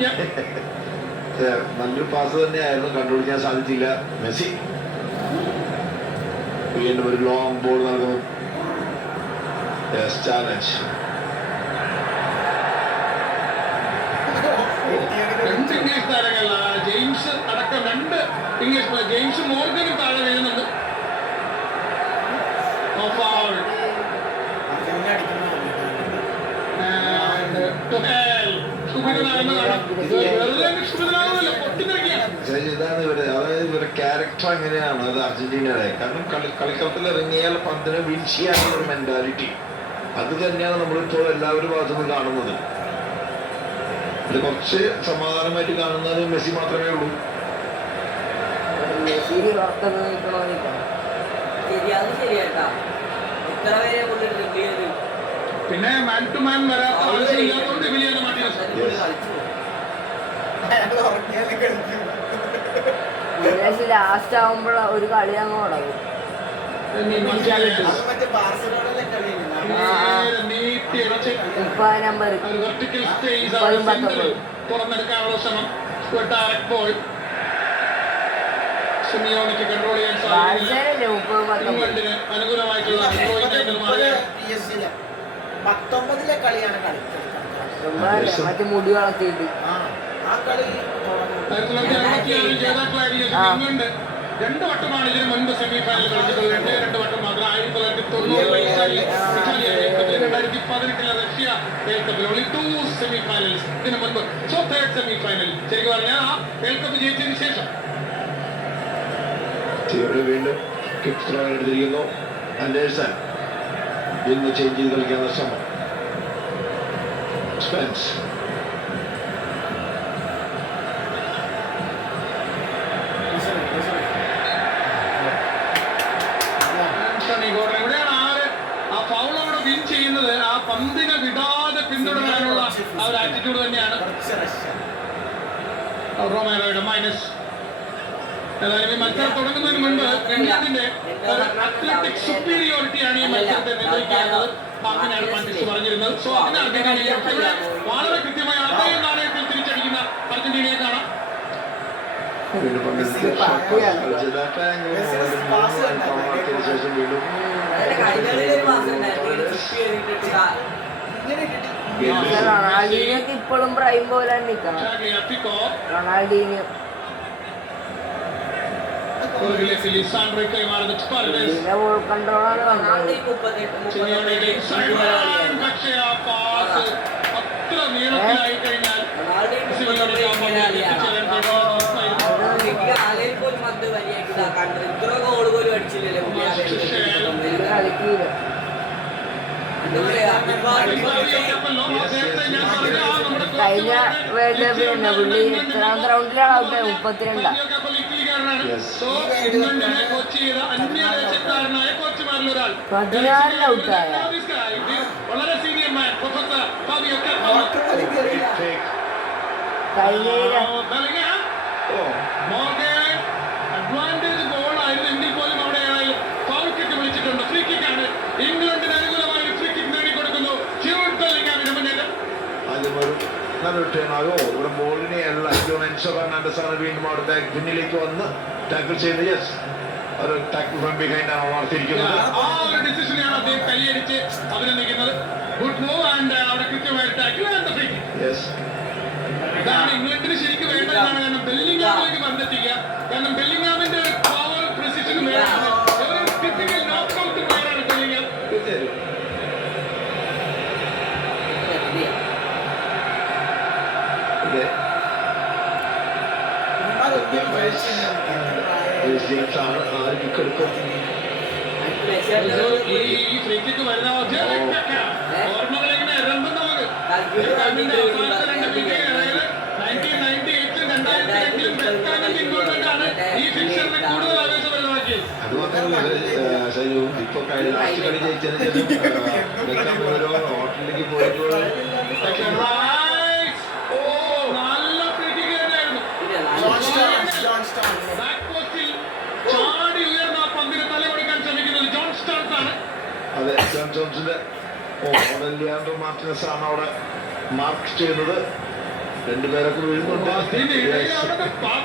നല്ലൊരു പാസ് തന്നെയായിരുന്നു, കണ്ടുപിടിക്കാൻ സാധിച്ചില്ല മെസ്സി. വീണ്ടും ഒരു ലോങ് ബോൾ നൽകുന്നു. ചാലഞ്ച് രണ്ട് ഇംഗ്ലീഷ് താരങ്ങൾ ജെയിംസ് അടക്കം രണ്ട് ഇംഗ്ലീഷ് ജെയിംസ് മോർഗനും താഴെ വീഴുന്നുണ്ട്. ഇതാണ് ഇവര്, അതായത് ഇവരുടെ ക്യാരക്ടർ അങ്ങനെയാണ്. അത് അർജന്റീനയുടെ കാരണം കളിക്കളത്തിൽ ഇറങ്ങിയാൽ പന്തിനെ വിൻ ചെയ്യാനുള്ള ഒരു മെന്റാലിറ്റി അത് തന്നെയാണ് നമ്മളിപ്പോൾ എല്ലാവരും ഭാഗത്തുനിന്ന് കാണുന്നത്. ഇത് കുറച്ച് സമാധാനമായിട്ട് കാണുന്നത് മെസ്സി മാത്രമേ ഉള്ളൂ. പിന്നെ മാൻ ടു മാൻ വരാത്ത ആവശ്യമില്ലാത്തതുകൊണ്ട് എമിലിയാനോ മാർട്ടിനസ് ലാസ്റ്റ് ആവുമ്പോൾ ഒരു കളി അങ്ങ് തുടങ്ങും. തുറന്നെടുക്കാനുള്ള ശ്രമം, സിമിയോണിക്ക് കൺട്രോൾ ചെയ്യാൻ സാധിക്കില്ല. ഇംഗ്ലണ്ടിന് അനുകൂലമായിട്ടുള്ള 19 കളിയാണ് മറ്റേ മുടി വളർത്തിയിട്ട് ആ കളി 1966 ജേതാക്കളായിരിക്കും ഇംഗ്ലണ്ട്. 2 വട്ടമാണ് ഇതിന് മുൻപ് സെമി ഫൈനൽ കളിച്ചിട്ടുള്ളത്. 2 വട്ടം മാത്രം. 1990 2018 റഷ്യ വേൾഡ് കപ്പിൽ ഓൺലി 2 സെമി ഫൈനൽസ് ഇതിന് മുൻപ്. സോ തേർഡ് സെമി ഫൈനൽ ശരിക്കും പറഞ്ഞാൽ ആ വേൾഡ് കപ്പ് ജയിച്ചതിന് ശേഷം. വീണ്ടും കിക്ക് ത്രോ എടുത്തിരിക്കുന്നു. ആൻഡേഴ്സൺ ഇന്ന് ചേഞ്ച് ചെയ്ത് കളിക്കാനുള്ള ശ്രമം. സ്പെൻസ് ഇവിടെയാണ് ആ ഫൗൾ അവിടെ വിൻ ചെയ്യുന്നത്. ആ പന്തിനെ വിടാതെ പിന്തുടരാനുള്ള ആ ഒരു ആറ്റിറ്റ്യൂഡ് തന്നെയാണ് റൊമേറോയുടെ മൈനസ്. ഏതായാലും ഈ മത്സരം തുടങ്ങുന്നതിന് മുൻപ് ഇംഗ്ലണ്ടിന്റെ ഒരു അത്ലറ്റിക് സുപ്പീരിയോറിറ്റിയാണ് ഈ മത്സരത്തെ നിർവഹിക്കുന്നത്. അങ്ങനെയാണ് പണ്ഡിറ്റ് പറഞ്ഞിരുന്നത്. സോ അതിന് അർജന്റീനയെ വളരെ കൃത്യമായി അതേ നാണയത്തിൽ തിരിച്ചടിക്കുന്ന അർജന്റീനയെ കാണാം. ശേഷം വീണ്ടും റൊണാൾഡീനൊക്കെ ഇപ്പോഴും പ്രൈം പോലെ നിൽക്കണം. റൊണാൾഡീനോ ബോൾ കൺട്രോളാണ് അത്ര നീളത്തിലായി കഴിഞ്ഞാൽ കളിക്കൂല. കഴിഞ്ഞ വേൾഡ് കപ്പിൽ തന്നെ പുള്ളി എത്രാമത്തെ റൗണ്ടിലാണ് ഔട്ട്? 32. ഔട്ടായ അഡ്വാൻറ്റേജ് ഗോൾ ആയിരുന്നു എങ്കിൽ പോലും അവിടെ ഫൗൾ കിക്ക് വിളിച്ചിട്ടുണ്ട്. ഫ്രീ കിക്കാണ്. ഇംഗ്ലണ്ടിന് അനുകൂലമായ ഒരു ഫ്രീ കിക്ക് നേടിക്കൊടുക്കുന്നു. ജൂഡ് ബെല്ലിംഗാമിന്റെ മുന്നേറ്റം. എന്തായാലും നല്ലൊരു ടേണാകോ ഇവിടെ ബോളിനെ അല്ല എൻസോ ഫെർണാണ്ടസ് ആണ് വീണ്ടും അവിടെ ബാക്ക് പിന്നിലേക്ക് വന്ന് ടാക്കിൾ ചെയ്ത് യെസ് ഒരു ടാക്കിൾ ഫ്രം ബിഹൈൻഡ് ആണ് വാർത്തിരിക്കുന്നത്. ആ ഒരു ഡിസിഷനെയാണ് അദ്ദേഹം കൈയടിച്ച് അഭിനന്ദിക്കുന്നത്. ഗുഡ് മൂവ് ആൻഡ് അവിടെ കൃത്യമായ tackle and free kick. Yes ഇതാണ് ഇംഗ്ലണ്ടിന് ശരിക്കും വേണ്ടതാണ്. കാരണം ബെല്ലിംഗാമിലേക്ക് ബന്ധത്തിക്കുക. കാരണം ബെല്ലിംഗാമിന്റെ പവർ പ്രിസിഷനും വേണം. ഒരു ടിപ്പിക്കൽ നോക്കൌട്ട് പ്ലെയറാണ് ബെല്ലിംഗാം. ജെയിംസാണ് ആര് കിക്ക് എടുക്കും. ഈ ഫ്രീ കിക്ക് വരുന്ന ഓർമ്മകളിങ്ങനെ ഇറങ്ങും നമുക്ക്. അവസാനത്തെ 2 വിക്കറ്റ് അതായത് 1998 2002 വെസ്റ്റാമിന്റെ ഇൻവോൾവ്മെന്റാണ് ഈ ഫിക്സറിനെ കൂടുതൽ ആവേശപരമാക്കിയത്. ഇപ്പൊ ലാസ്റ്റ് കളി ജയിച്ചതിന് ശേഷം ഓരോ ഹോട്ടലിലേക്ക് പോയപ്പോൾ നല്ല ഫ്രീ കിക്ക് തന്നെയായിരുന്നു. ബാക്ക് പോസ്റ്റിൽ ചാടി ഉയർന്ന പന്തിന് തല കൊടുക്കാൻ ശ്രമിക്കുന്നത് ജോൺ സ്റ്റോൺസ് ആണ്. അതെ, ജോൺ ജോൺസിന്റെ ലിയാൻഡ്രോ മാർട്ടിനസ് ആണ് അവിടെ മാർക്ക് ചെയ്യുന്നത്. രണ്ടുപേരൊക്കെ വീഴുന്നുണ്ട്.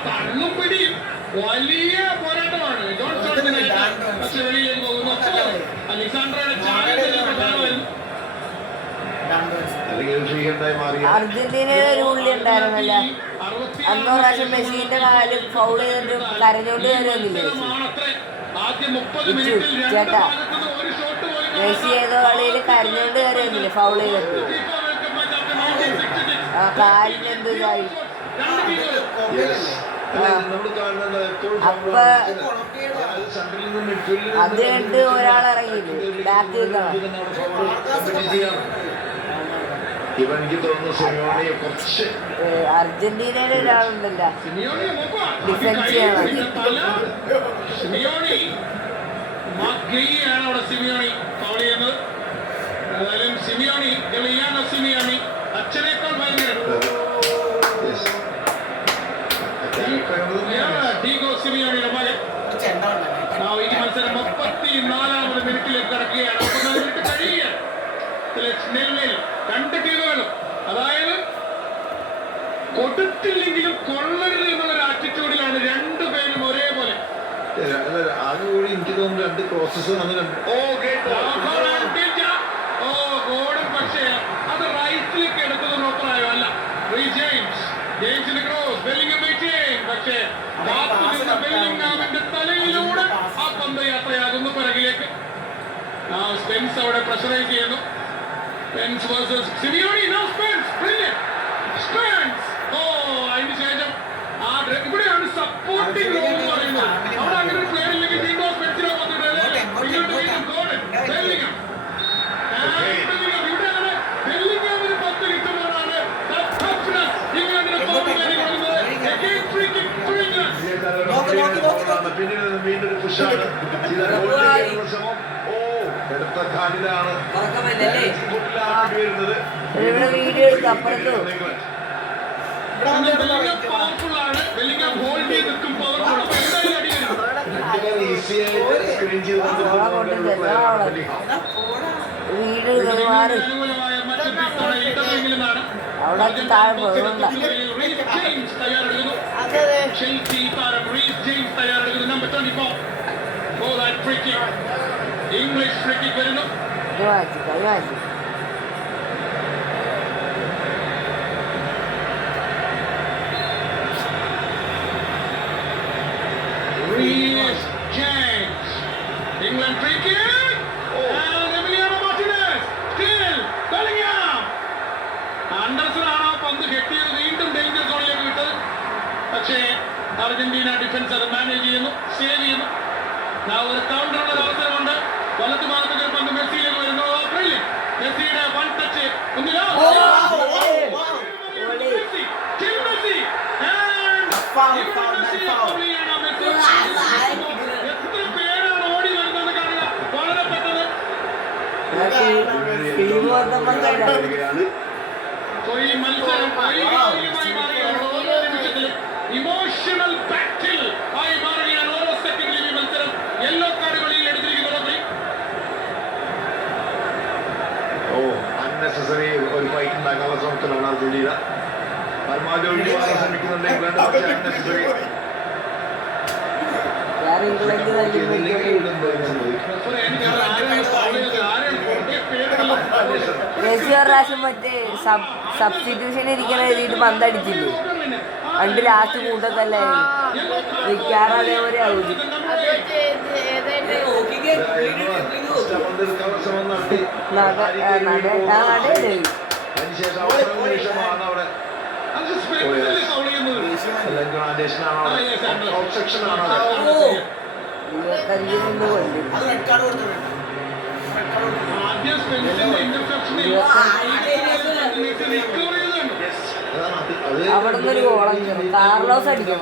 കണ്ണും പിടിയും വലിയ പോരാട്ടമാണ് ജോൺ സ്റ്റോൺസിനായിട്ട്. പക്ഷെ വെളിയിലേക്ക് പോകുന്നു. അലക്സാണ്ടറുടെ ചാടിയിൽ പ്രധാനമായിരുന്നു. അർജന്റീനയുടെ ഒരു ഉള്ളി ഉണ്ടായിരുന്നല്ലോ. അന്നോ പ്രാവശ്യം മെസ്സിന്റെ കാല് ഫൗൾ ചെയ്തിട്ട് കരഞ്ഞോണ്ട് കയറിയൊന്നില്ലേ ചേട്ടാ? മെസ്സി ഏതോ കളിയിൽ കരഞ്ഞോണ്ട് കയറിയൊന്നില്ലേ ഫൗൾ ചെയ്തിട്ട്? ആ കാലിന് എന്ത് ഇതായി. അപ്പൊ അത് കണ്ട് ഒരാളിറങ്ങിയില്ലേ ബാക്ക് അർജന്റീനയുടെ ഒരാളുണ്ടല്ലോ ഡിഫെൻസ് ചെയ്യണം. അച്ഛനേക്കാൾ ഭയങ്കര ഡീഗോ സിമിയോണിയുടെ മകൻ. ഈ മത്സരം 34ാമത് മിനിറ്റിലേക്ക് കടക്കുകയാണ്. 34 മിനിറ്റ് കഴിയുകയാണ്. 2 ടീമുകളും അതായത് കൊടുത്തില്ലെങ്കിലും കൊള്ളരുത് എന്നുള്ളൊരു ആറ്റിറ്റ്യൂഡിലാണ് രണ്ടുപേരും ഒരേപോലെ. അതുകൂടി എനിക്ക് തോന്നുന്നു 2 ക്രോസസ് ഗോഡൻ പക്ഷേ അത് റൈറ്റിലേക്ക് എടുത്തത് പ്രോപ്പറായോ അല്ല. ജെയിംസിന്റെ ക്രോസ് ബെല്ലിംഗം വെയിറ്റിംഗ്. പക്ഷേ ബെല്ലിംഗാമിന്റെ തലയിലൂടെ ആ പന്ത് യാത്രയാകുന്നു പിറകിലേക്ക്. സ്പെൻസ് അവിടെ പ്രഷറൈസ് ചെയ്യുന്നു. Spence versus Simeone. Now Spence, brilliant. Spence. അതിനുശേഷം ഇവിടെയാണ് സപ്പോർട്ടിംഗ് റോൾ എന്ന് പറയുന്നത്. അവിടെ അങ്ങനെ ഒരു പ്ലെയർ ഇല്ലെങ്കിൽ വീണ്ടും സ്പെൻസിനെ വന്നിട്ടല്ലേ ഇങ്ങോട്ട് വീണ്ടും ഗോഡൻ ബെല്ലിംഗം. ഇവിടെ അങ്ങനെ ബെല്ലിംഗാമിന് 10 കിട്ടുമ്പോഴാണ് ഇംഗ്ലണ്ടിന്റെ പവറിലേക്ക് വരുന്നത്. വീണ്ടും പുഷാണ് എടുത്ത കാലിലാണ് വരുന്നത്. വീഡിയോ എടുത്ത് അപ്പുറത്ത് വീഡിയോ മാറി അവിടെ താഴെ പോകണ്ട. ഇംഗ്ലീഷ് ഫ്രീ കിക്ക് വരുന്നു. England free kick. And Emiliano Martinez. Still Bellingham. Anderson ആണ് പന്ത് കെട്ടിയത്. വീണ്ടും ഡേഞ്ചർ സോണിലേക്ക് വിട്ടത്. പക്ഷേ അർജന്റീന ഡിഫൻസ് അത് മാനേജ് ചെയ്യുന്നു, സേവ് ചെയ്യുന്നു. ഒരു കൗണ്ടറുള്ള ഒരു അവസരമുണ്ട്. വലത്ത് ഭാഗത്തേക്ക് പന്ത് മെസ്സിയിലേക്ക് വരുന്നു. മെസ്സിയുടെ 1 ടച്ച് എത്ര പേരാണ് ഓടി വരുന്നത് കാണുക. വളരെ പെട്ടെന്ന് ഈ മത്സരം വൈകാരികമായി മാറുകയാണ്. ഓരോ നിമിഷത്തിലും ഇമോഷണൽ ബാറ്റിൽ ആയി മാറുകയാണ് ഓരോ സെക്കൻഡിലും ഈ മത്സരം. യെല്ലോ കാർഡ് കളിയിൽ എടുത്തിരിക്കുന്നത് അൺനെസസറി ഒരു ഫൈറ്റ് ഉണ്ടാക്കാനുള്ള ശ്രമത്തിലാണ് അർജന്റീന. പരമാവധി ഒഴിവാക്കാൻ ശ്രമിക്കുന്നുണ്ട് ഇംഗ്ലണ്ട്. പക്ഷേ unnecessary. മെസ്സി ഒരു പ്രാവശ്യം മറ്റേ സബ്സ്റ്റിറ്റ്യൂഷൻ ഇരിക്കണ എഴുതിയിട്ട് പന്തടിച്ചില്ലേ, പണ്ട് ലാസ്റ്റ് കൂട്ടത്തല്ലേ വിൽക്കാറ് അതേപോലെ ആവും. അവിടെ നിന്നൊരു ഗോളം കാർലോസ് അടിക്കണം.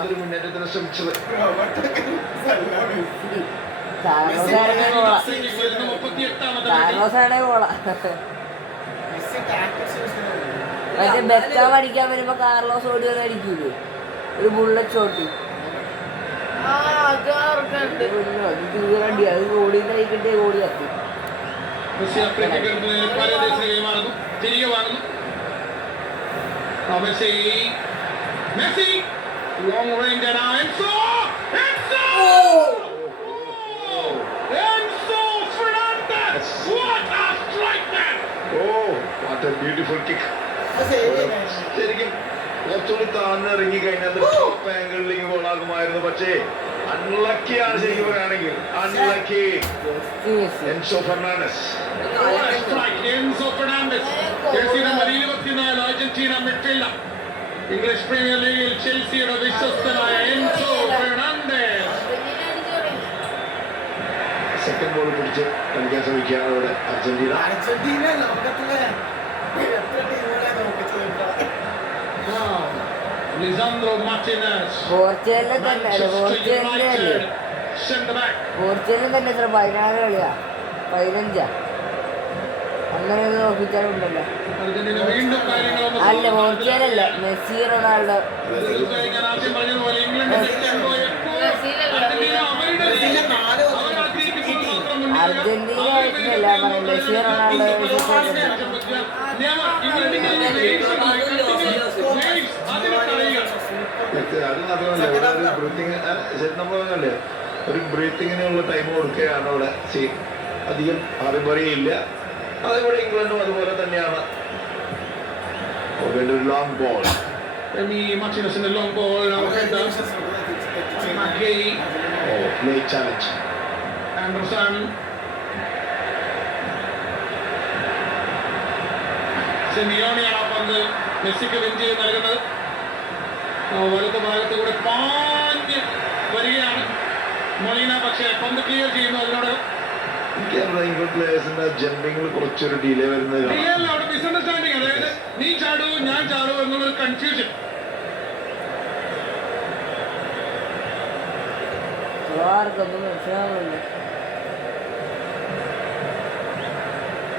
കാർലോസാണ് ഗോള. മറ്റേ ബെക്കാം അടിക്കാൻ വരുമ്പോ കാർലോസ് ഓടി വന്ന് അടിക്കൂലേ ഒരു ബുള്ളറ്റ് ഷോട്ട്. അത് തീരണ്ടി അത് ഓടി കിട്ടിയ ഓടി കത്തി. Long range and Enzo! Enzo Fernandez! What a strike man! Oh, what a beautiful kick. ശരിക്കും കുറച്ചുകൂടി താഴ്ന്ന് ഇറങ്ങി കഴിഞ്ഞാൽ ടോപ്പ് ആംഗിളിലേക്ക് ഗോളാകുമായിരുന്നു. പക്ഷേ അൺലക്കിയാണ് ശരിക്കും പറയുകയാണെങ്കിൽ. Unlucky. Enzo Fernandez. Enzo Fernandez. Jersey number 24 Argentina midfielder. English premier ലീഗിൽ ചെൽസിയുടെ വിശ്വസ്തനായ എൻസോ ഫെർണാണ്ടസ്. സെക്കൻഡ് ബോൾ പിടിച്ച് കളിക്കാൻ ശ്രമിക്കുകയാണ് ഇവിടെ അർജന്റീന. Lisandro Martinez. പോർച്ചുഗലിൽ തന്നെ എത്ര 14 കളിയാ 15 അങ്ങനെ നോക്കിച്ചാലുണ്ടല്ലോ. അല്ല പോർച്ചുഗലല്ല, മെസ്സി റൊണാൾഡോ. അർജന്റീന ആയിട്ടില്ല പറയുന്നത്, മെസ്സി റൊണാൾഡോ. അത് മാത്രമല്ല ഇവിടെ ഒരു ബ്രീത്തിങ് നമ്മളല്ലേ ഒരു ബ്രീത്തിങ്ങിനുള്ള ടൈം കൊടുക്കുകയാണ് ഇവിടെ. അധികം അറിമറിയില്ല. അതേപോലെ ഇംഗ്ലണ്ടും അതുപോലെ തന്നെയാണ്. ഒരു long ball. Martinez in the long ball. Now header. McGee. Oh, late challenge. Anderson. സിമിയോണിയാണ് ആ പന്ത് മെസ്സിക്ക് വിൻ ചെയ്ത് നൽകുന്നത്. വലത് ഭാഗത്ത് കൂടെ പാഞ്ഞ് വരികയാണ് മൊളീന, പക്ഷേ പന്ത് ക്ലിയർ ചെയ്യുന്നു. അതിനോട് ഇംഗ്ലണ്ട് പ്ലേയേഴ്സിന്റെ ജമ്പിങ്ങിൽ കുറച്ചൊരു ഡിലേ വരുന്നത് അവിടെ മിസ്അണ്ടർസ്റ്റാൻഡിങ്, അതായത് നീ ചാടൂ ഞാൻ ചാടൂ എന്നുള്ളൊരു കൺഫ്യൂഷൻ.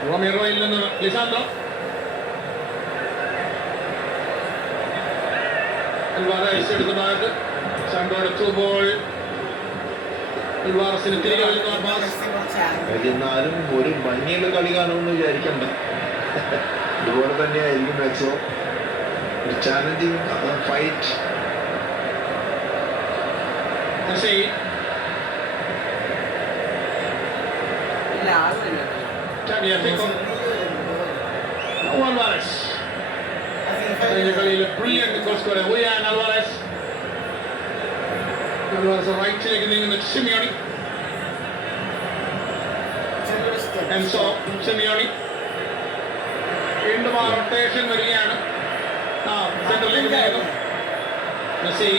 റൊമേറോയിൽ നിന്ന് ലിസാൻഡ്രോ. അൽവാരസ് എടുത്ത ഭാഗത്ത് സാൻഡോയുടെ ത്രൂ ബോൾ. അൽവാരസിന് തിരികെ വരുന്നു അബ്ബാസ്. എന്നാലും ഒരു ഭംഗിയുള്ള കളി കാണുമെന്ന് വിചാരിക്കണ്ട. ഇതുപോലെ തന്നെയായിരിക്കും മാക്സോ. ഒരു ചാലഞ്ചിങ് ഫൈറ്റ്. റൈറ്റിലേക്ക് നീങ്ങുന്ന സിമിയോണി. എൻസോ സിമിയോണി വീണ്ടും ആ റൊട്ടേഷൻ വരികയാണ്. സെന്ററിലേക്ക് നീങ്ങുന്നു മെസ്സി.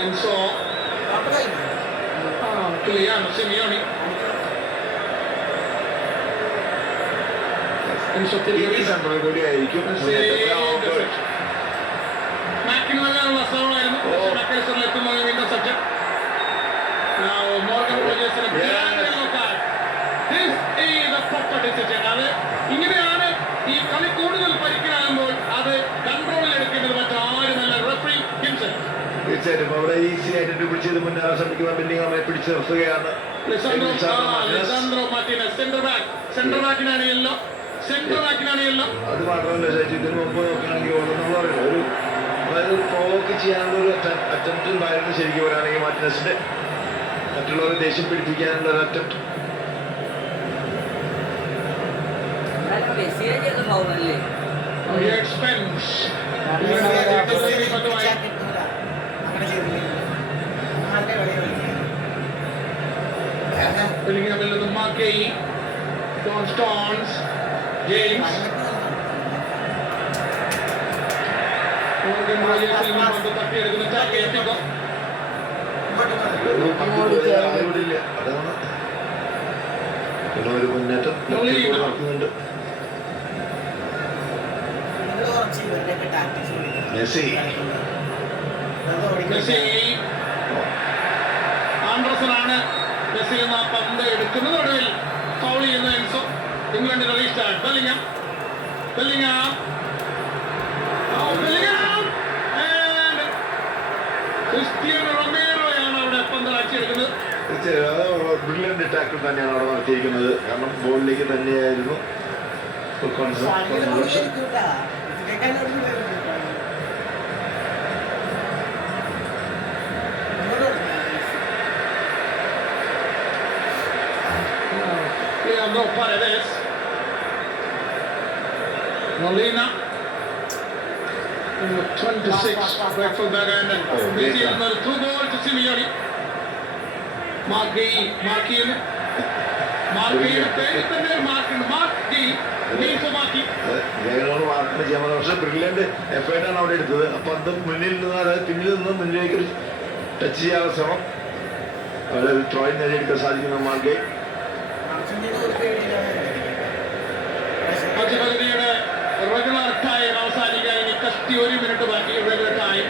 എൻസോ ക്ലിയാണ് സിമിയോണി. എൻസോ തിരികെ ആയിരിക്കും. മാക്കിന് നൽകാനുള്ള ശ്രമമായിരുന്നു. എത്തുമ്പോൾ ഇന്റർസെപ്ഷൻ. മോർഗൻ റോജേഴ്സിന് അത് ഇങ്ങനെയാണ് ഈ കളി കൂടുതൽ പരിക്കനാകുമ്പോൾ അത് കൺട്രോളിൽ എടുക്കേണ്ടത് മറ്റാരുമല്ല, റഫറി ഹിംസൺ. തീർച്ചയായിട്ടും അവിടെ ഈസി ആയിട്ട് പിടിച്ചത് മുന്നേറാൻ ശ്രമിക്കുന്ന ബെല്ലിംഗാമെ പിടിച്ചു നിർത്തുകയാണ്. ലിസാൻഡ്രോ മാർട്ടിനസ് സെന്റർ ബാക്കിനാണ് യെല്ലോ. സെന്റർ ബാക്കിനാണ് എല്ലാം. അത് മാത്രമല്ല ശശി, ഇതിന് മുമ്പ് നോക്കുകയാണെങ്കിൽ നമ്മൾ പറയുന്നത് ഒരു അതായത് പ്രൊവോക്ക് ചെയ്യാനുള്ള ഒരു അറ്റംപ്റ്റ് ഉണ്ടായിരുന്നു ശരിക്കും പറയുകയാണെങ്കിൽ മാർട്ടിനസിന്റെ, മറ്റുള്ളവരെ ദേഷ്യം പിടിപ്പിക്കാനുള്ള ഒരു attempt. Bellingham with Marquis, Don Stones, James. Morgan Rogers will move on to the field with the target. അതാണ് പിന്നെ ഒരു മുന്നേറ്റം നടക്കുന്നുണ്ട്. മെസ്സി ആൻഡർസനാണ് മെസ്സി എന്ന പന്ത് എടുക്കുന്നത്. ഒടുവിൽ ഫൗൾ ചെയ്യുന്ന എൻസോ. ഇംഗ്ലണ്ടിന്റെ റീസ്റ്റാർട്ട്. ബെല്ലിംഗം ക്രിസ്ത്യാനോ റൊമേറോയാണ് അവിടെ പന്ത് അടിച്ചെടുക്കുന്നത്. ബ്രില്യന്റ് ടാക്കിൾ തന്നെയാണ് അവിടെ നടത്തിയിരിക്കുന്നത്. കാരണം ബോളിലേക്ക് തന്നെയായിരുന്നു Leandro Paredes, Molina, 26, right full back and Messi is another 2 goals to Simeone. Marquis മാർക്കിന് ചെയ്യാൻ പറ്റും. പക്ഷെ ബ്രില്യന്റ് എഫേർട്ടാണ് അവിടെ എടുത്തത്. അപ്പൊ അത് മുന്നിൽ നിന്ന്, അതായത് പിന്നിൽ നിന്ന് മുന്നിലേക്ക് ടച്ച് ചെയ്യാനുള്ള ശ്രമം, അതായത് ത്രോയിൻ നേടിയെടുക്കാൻ സാധിക്കുന്ന മാർഗെ. പകുതിയുടെ റെഗുലർ ടൈം അവസാനിക്കാൻ ഇനി കഷ്ടി 1 മിനിറ്റ് ബാക്കി. Regular time.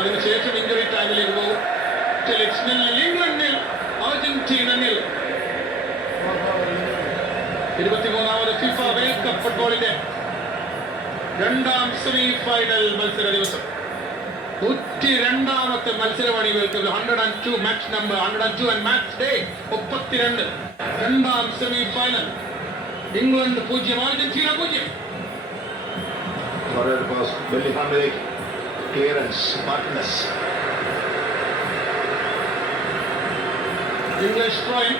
അതിനുശേഷം ഇഞ്ചുറി ടൈമിലേക്ക് പോകും. ഇംഗ്ലണ്ടിൽ അർജന്റീന 23ാമത് ഫിഫ വേൾഡ് കപ്പ് ഫുട്ബോളിന്റെ 2ാം സെമി ഫൈനൽ മത്സര ദിവസം. 102ാമത്തെ മത്സരമാണ് ഈ world cup. 102 match number, 102 and match day 32. 2ാം semi final. England 0, Argentina 0. Clearance Martinez. English throw in.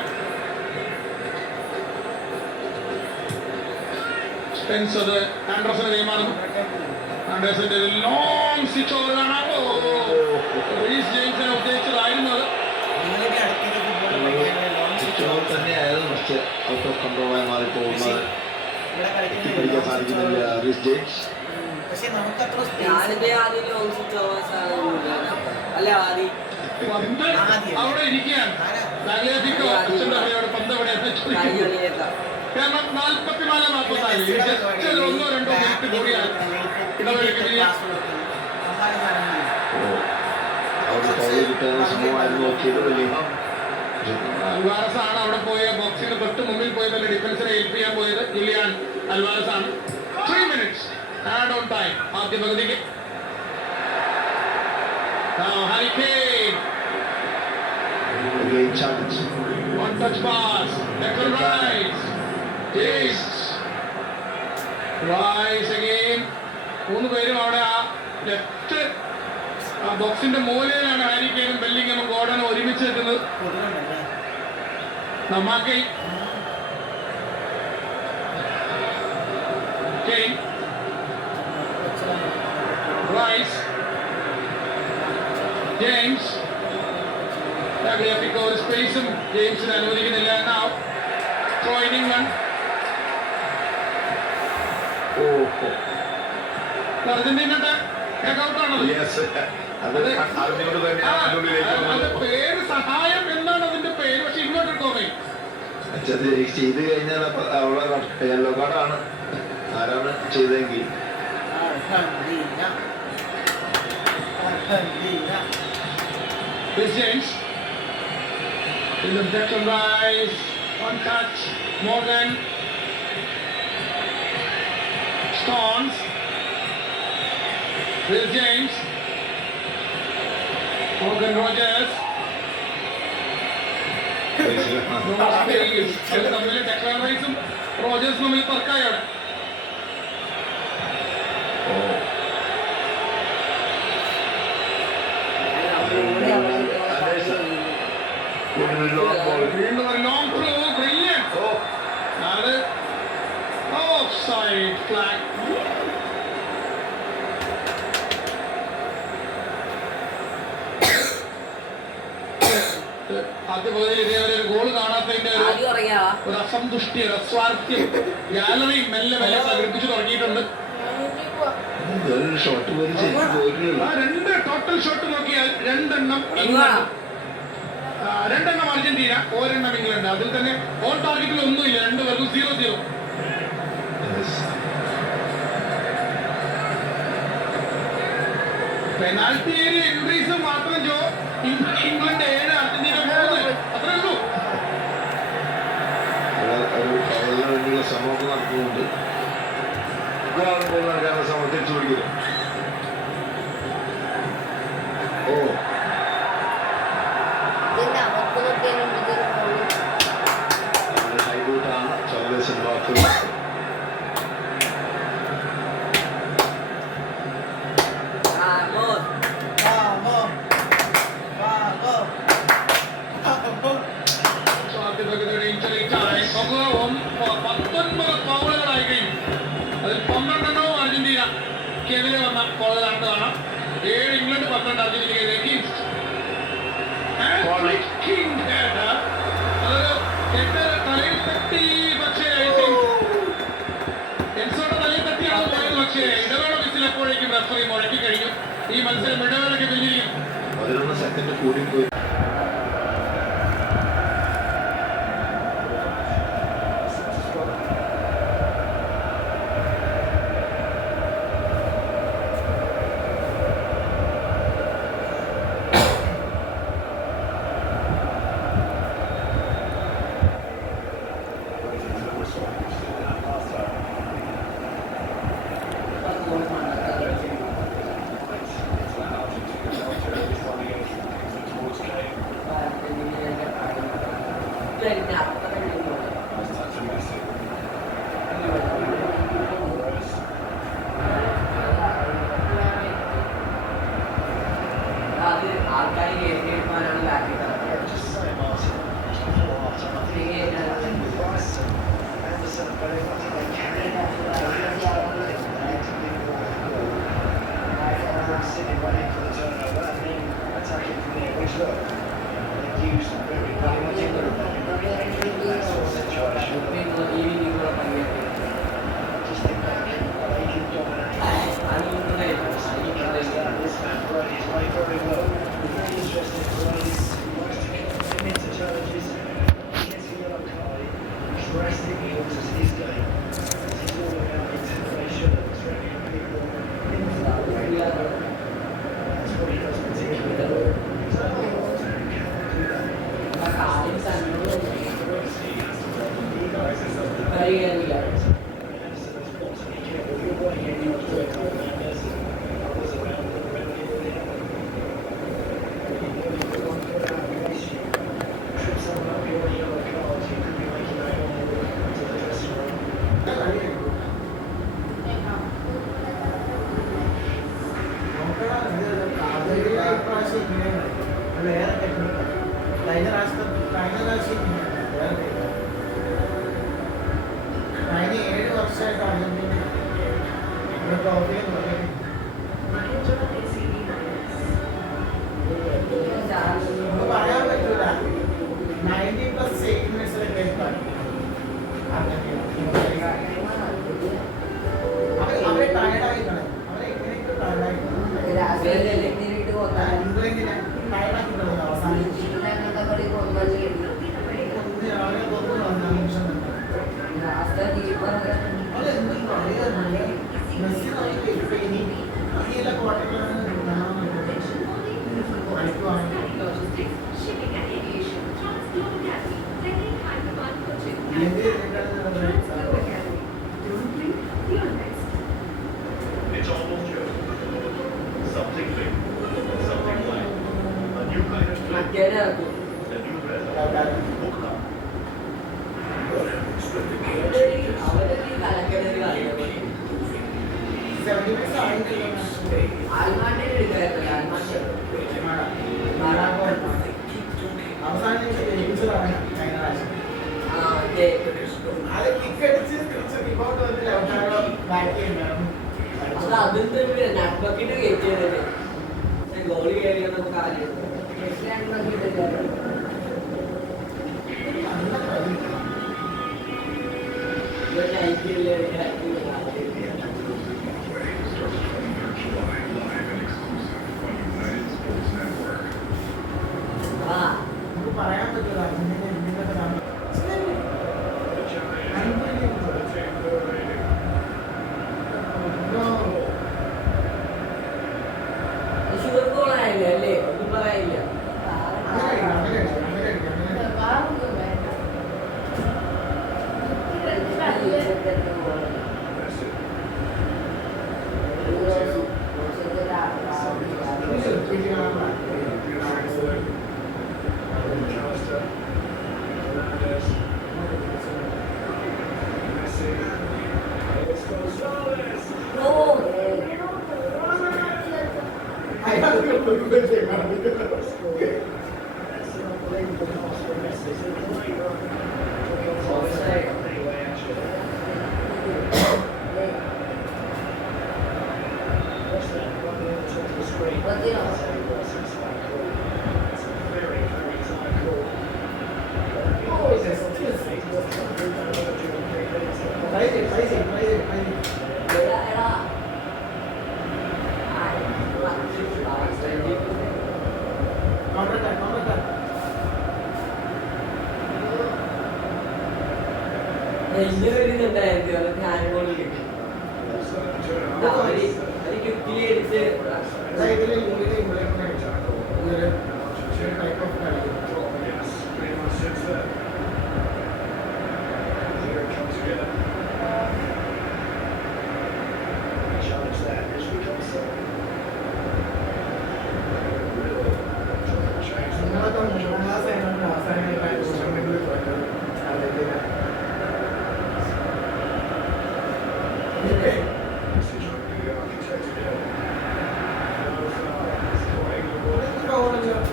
Spencer ആൻഡർസന് കൈമാറുന്നു. ആൻഡേഴ്സന്റെ ലോങ് സ്വിച്ച് ഓവർ കാണാമോ? റീസ് ജെയിംസിനെ ഉദ്ദേശിച്ചതായിരുന്നു അത്. തന്നെയായിരുന്നു പക്ഷെ ഔട്ട് ഓഫ് കൺട്രോളായി മാറിപ്പോകുന്നത്. എത്തിപ്പിടിക്കാൻ സാധിക്കുന്നില്ല റീസ് ജെയിംസ്. അവിടെ ഇരിക്കുകയാണ്. കാരണം 44-44 ജസ്റ്റ് 1-2 മിനിറ്റ് കൂടിയാണ് ഇടവേളയ്ക്ക് പിരിയാൻ. അൽവാരസ് ആണ് അവിടെ പോയ ബോക്സിന് തൊട്ട് മുമ്പിൽ പോയി തന്നെ ഡിഫൻസിനെ ഹെൽപ്പ് ചെയ്യാൻ പോയത്. ജുലിയാൻ അൽവാരസ് ആണ്. 3 minutes ആഡ് ഓൺ ടൈം ആദ്യ പകുതിക്ക്. Harry Kane. One touch pass. Declan Rice. Rice again. 3 പേരും അവിടെ ആ ലെഫ്റ്റ് ബോക്സിന്റെ മൂലയിലാണ് ഹാരി കെയ്നും ബെല്ലിംഗമും ഗോർഡനും ഒരുമിച്ച് നിൽക്കുന്നത്. നമ്മാക്കി Kane. Rice. James. Tagliafico ഒരു സ്പേസും ജെയിംസിന് അനുവദിക്കുന്നില്ല. Now throwing England. അർജന്റീനയുടെ ടേക്കൗട്ടാണത്. പേര് സഹായം എന്നാണ് അതിന്റെ പേര്. പക്ഷെ ഇങ്ങോട്ട് തോന്നി ചെയ്ത് കഴിഞ്ഞാൽ അവിടെ യെല്ലോ കാർഡാണ്. ആരാണ് ചെയ്തെങ്കിൽ James. In the Declan Rice. One touch. Morgan. Stones. Will James. Morgan Rogers. Declan Rice. Rogers തമ്മിൽ തർക്കമായി അവിടെ. വീണ്ടും ഒരു ലോങ് ത്രോ, ബ്രില്യന്റ്. അത് ഓഫ് സൈഡ് ഫ്ലാഗ്. ആദ്യ പകുതിയിൽ ഇതേവരെ ഒരു ഗോൾ കാണാത്തതിന്റെ ഒരു അസന്തുഷ്ടി, ഒരു അസ്വാർത്ഥ്യം ഗാലറി മെല്ലെ മെല്ലെ പ്രകടിപ്പിച്ചു തുടങ്ങിയിട്ടുണ്ട്. ആ 2 ടോട്ടൽ ഷോട്ട് നോക്കിയാൽ 2 എണ്ണം ഇംഗ്ലണ്ട്, 2 എണ്ണം അർജന്റീന, 1 എണ്ണം ഇംഗ്ലണ്ട്. അതിൽ തന്നെ ഓൺ ടാർഗറ്റിൽ ഒന്നുമില്ല, 2 വെറും 0-0. പെനാൽറ്റി ഏരിയ എൻട്രീസ് മാത്രം ഇംഗ്ലണ്ട് 7, അർജന്റീന 3, അത്രേ ഉള്ളൂ. ഒരു വേണ്ടിയുള്ള ശ്രമമൊക്കെ നടത്തുന്നുണ്ട്. നടക്കാനുള്ള ശ്രമം തിരിച്ചു പിടിക്കുന്നു. ഹൈബൂട്ടാണ് ചാർലസ് ബാത്ത്. അതിൽ 12 അർജന്റീനക്കെതിരെ വന്ന കോളുകളാണ് കാണാം. 7 ഇംഗ്ലണ്ട്, 12 അർജന്റീനക്കെതിരെ. അതൊരു തലയിൽ തട്ടി, പക്ഷേ എൻസോയുടെ തലയിൽ തട്ടിയാണ് പോയത്. പക്ഷേ ഇടവേള മിസ്സിൽ എപ്പോഴേക്കും റഫറി മുഴക്കി കഴിഞ്ഞു. ഈ മത്സരം ഇടവേളയ്ക്ക് പിന്നിരിക്കും. 11 സെക്കൻഡ് കൂടി പോയി. Get up. ഗോളി കയറിയെന്നൊക്കെ കാര്യം പറയാൻ പറ്റില്ല. ഷുഗർ കോളായില്ല അല്ലേ? ഒന്നും പറയാനില്ല.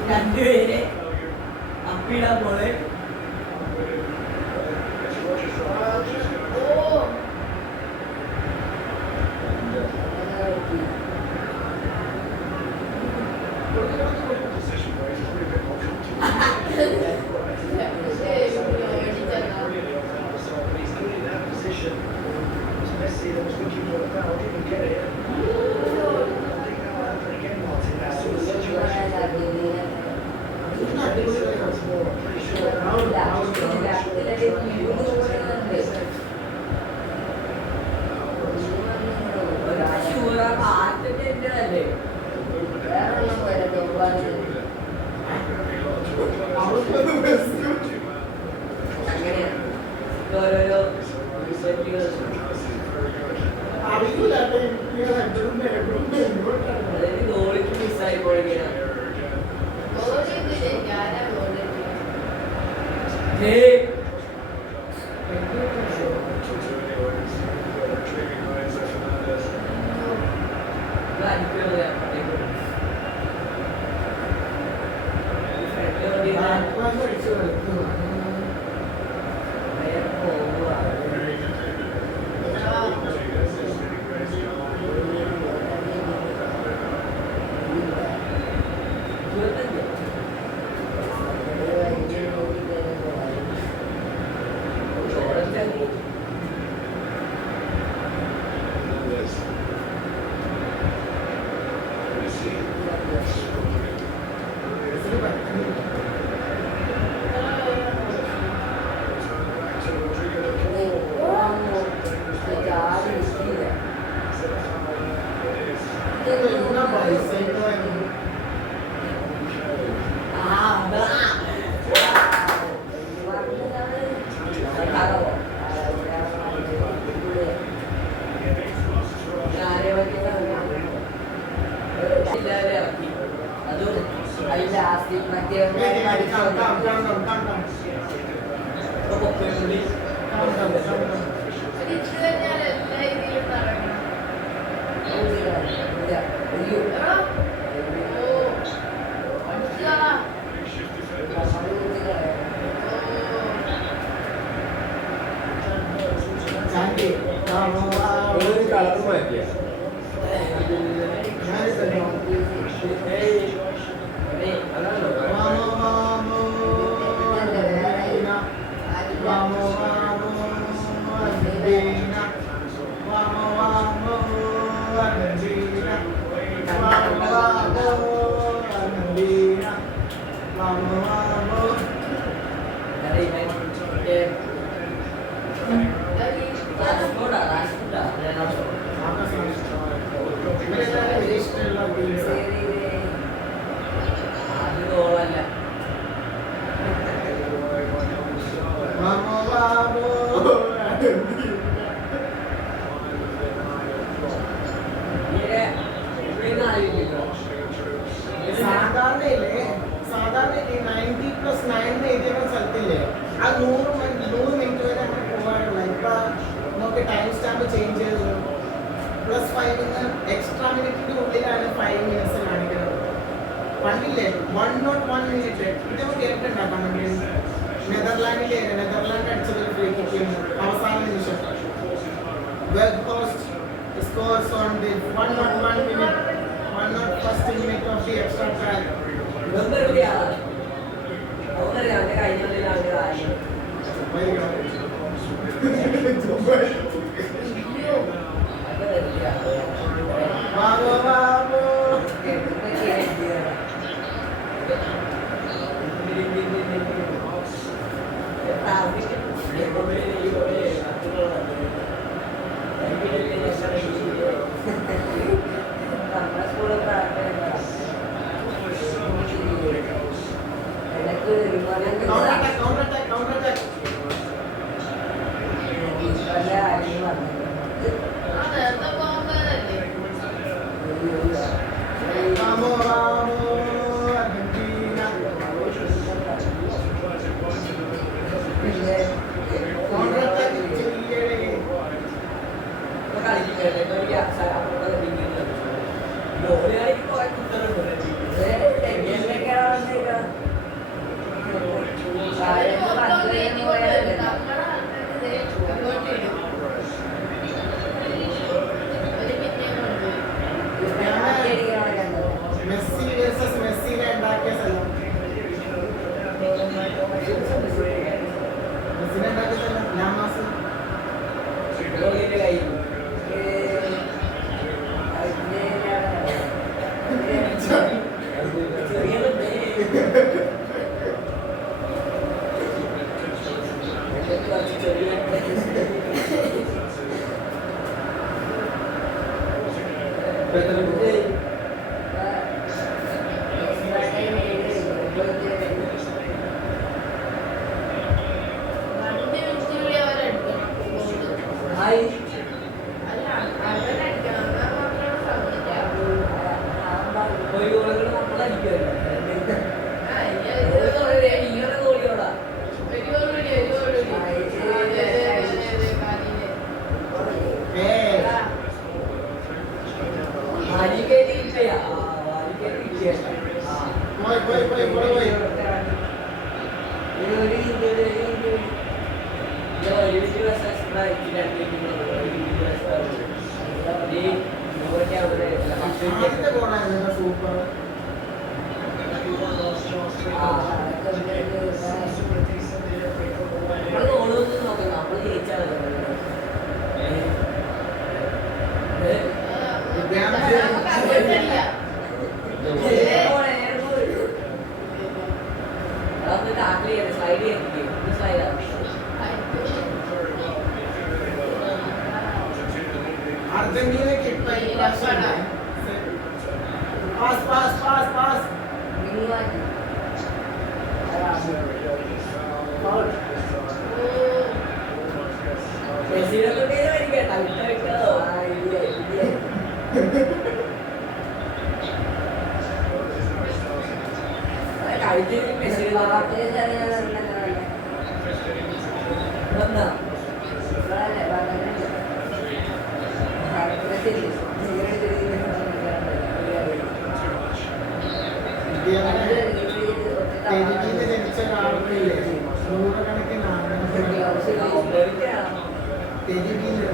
രണ്ടുപേരെ അപ്പിടാൻ പോലെ ഓരോരോ ഗോളിക്ക് മിസ്സായി പോയിങ്ങനെ സാധാരണ 90+9 എഴുതിയ സ്ഥലത്തില്ലേ ആ 100 മിനിറ്റ് വരെ അങ്ങനെ പോകാറുള്ള ഇപ്പൊ നമുക്ക് ടൈം സ്റ്റാമ്പ് ചേഞ്ച് ചെയ്തത് +5 എക്സ്ട്രാ മിനിറ്റിന്റെ ഉള്ളിലാണ് 5 മിനിറ്റ്സ് കാണിക്കുന്നത്. പണ്ടില്ലേ 101 മിനിറ്റ് ഇതൊക്കെ കേട്ടിട്ടുണ്ടാക്കാം. നെതർലാൻഡ് അടിച്ചത് ഫ്രീ കിക്ക് അവസാന നിമിഷം scores on the 101 minute 101st minute of the extra time.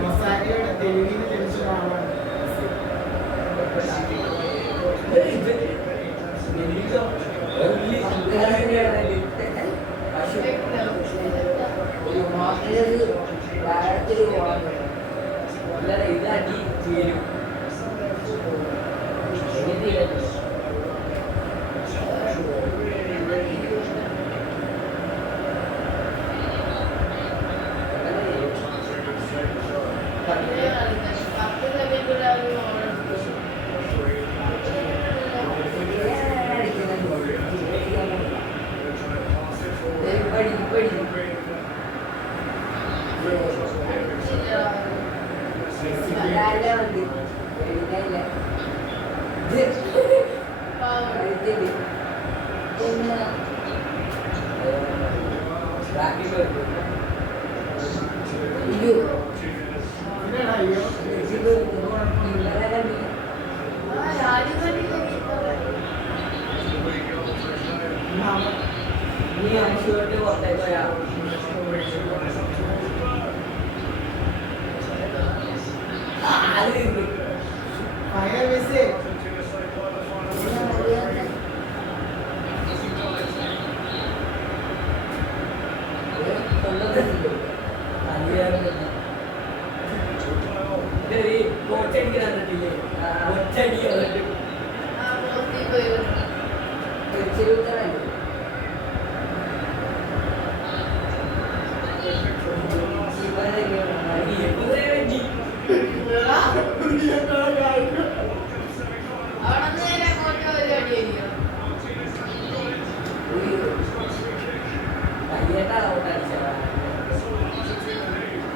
മസാലയുടെ തെരുവിൽ ജനിച്ച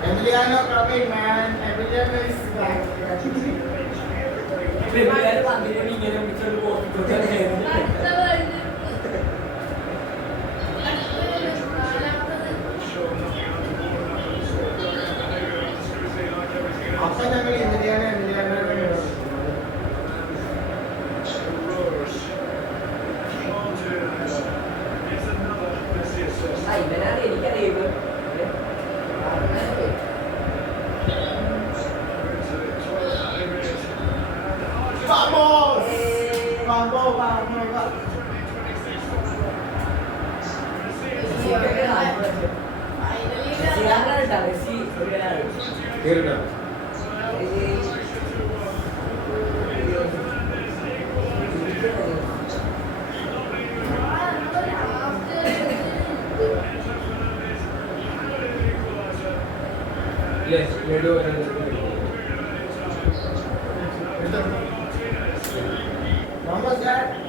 Emiliano coming, man. Emiliano is back. അപ്പൊ ഞങ്ങൾ Emiliano Vamos! Vamos, vamos, vamos. Yes, we do it. Vamos, Dad.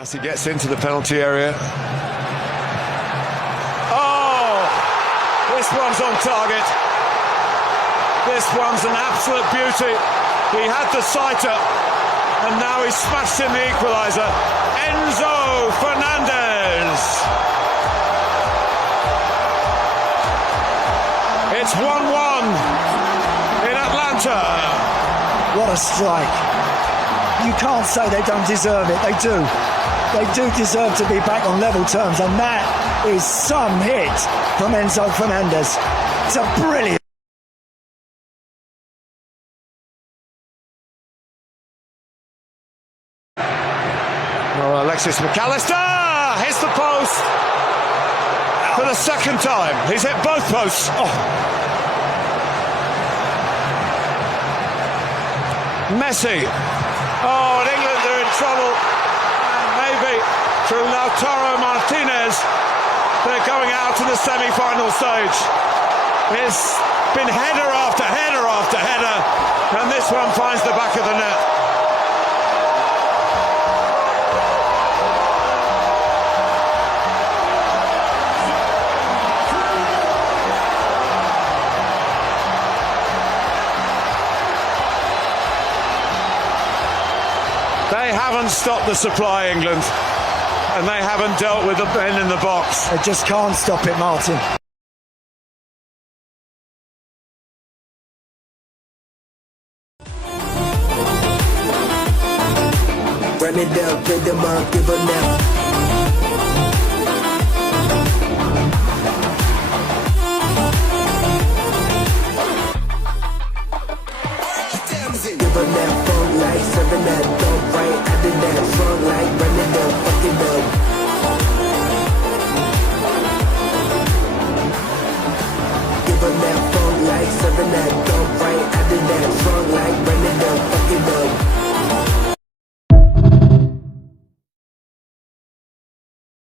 As he gets into the penalty area. Oh! This one's on target. This one's an absolute beauty. He had the sighter, and now he's smashed in the equaliser. Enzo Fernandez. It's 1-1 in Atlanta. What a strike. You can't say they don't deserve it. They do. They do deserve to be back on level terms, and that is some hit from Enzo Fernandez. It's a brilliant. Oh, Alexis McAllister hits the post for the second time. He's hit both posts. Oh. Messi. Oh, and England are in trouble. Maybe through Lautaro Martinez, they're going out to the semi-final stage. It's been header after header after header, and this one finds the back of the net. They haven't stopped the supply, England, and they haven't dealt with the men in the box. They just can't stop it, Martin. Run it down, play them up, give a nap.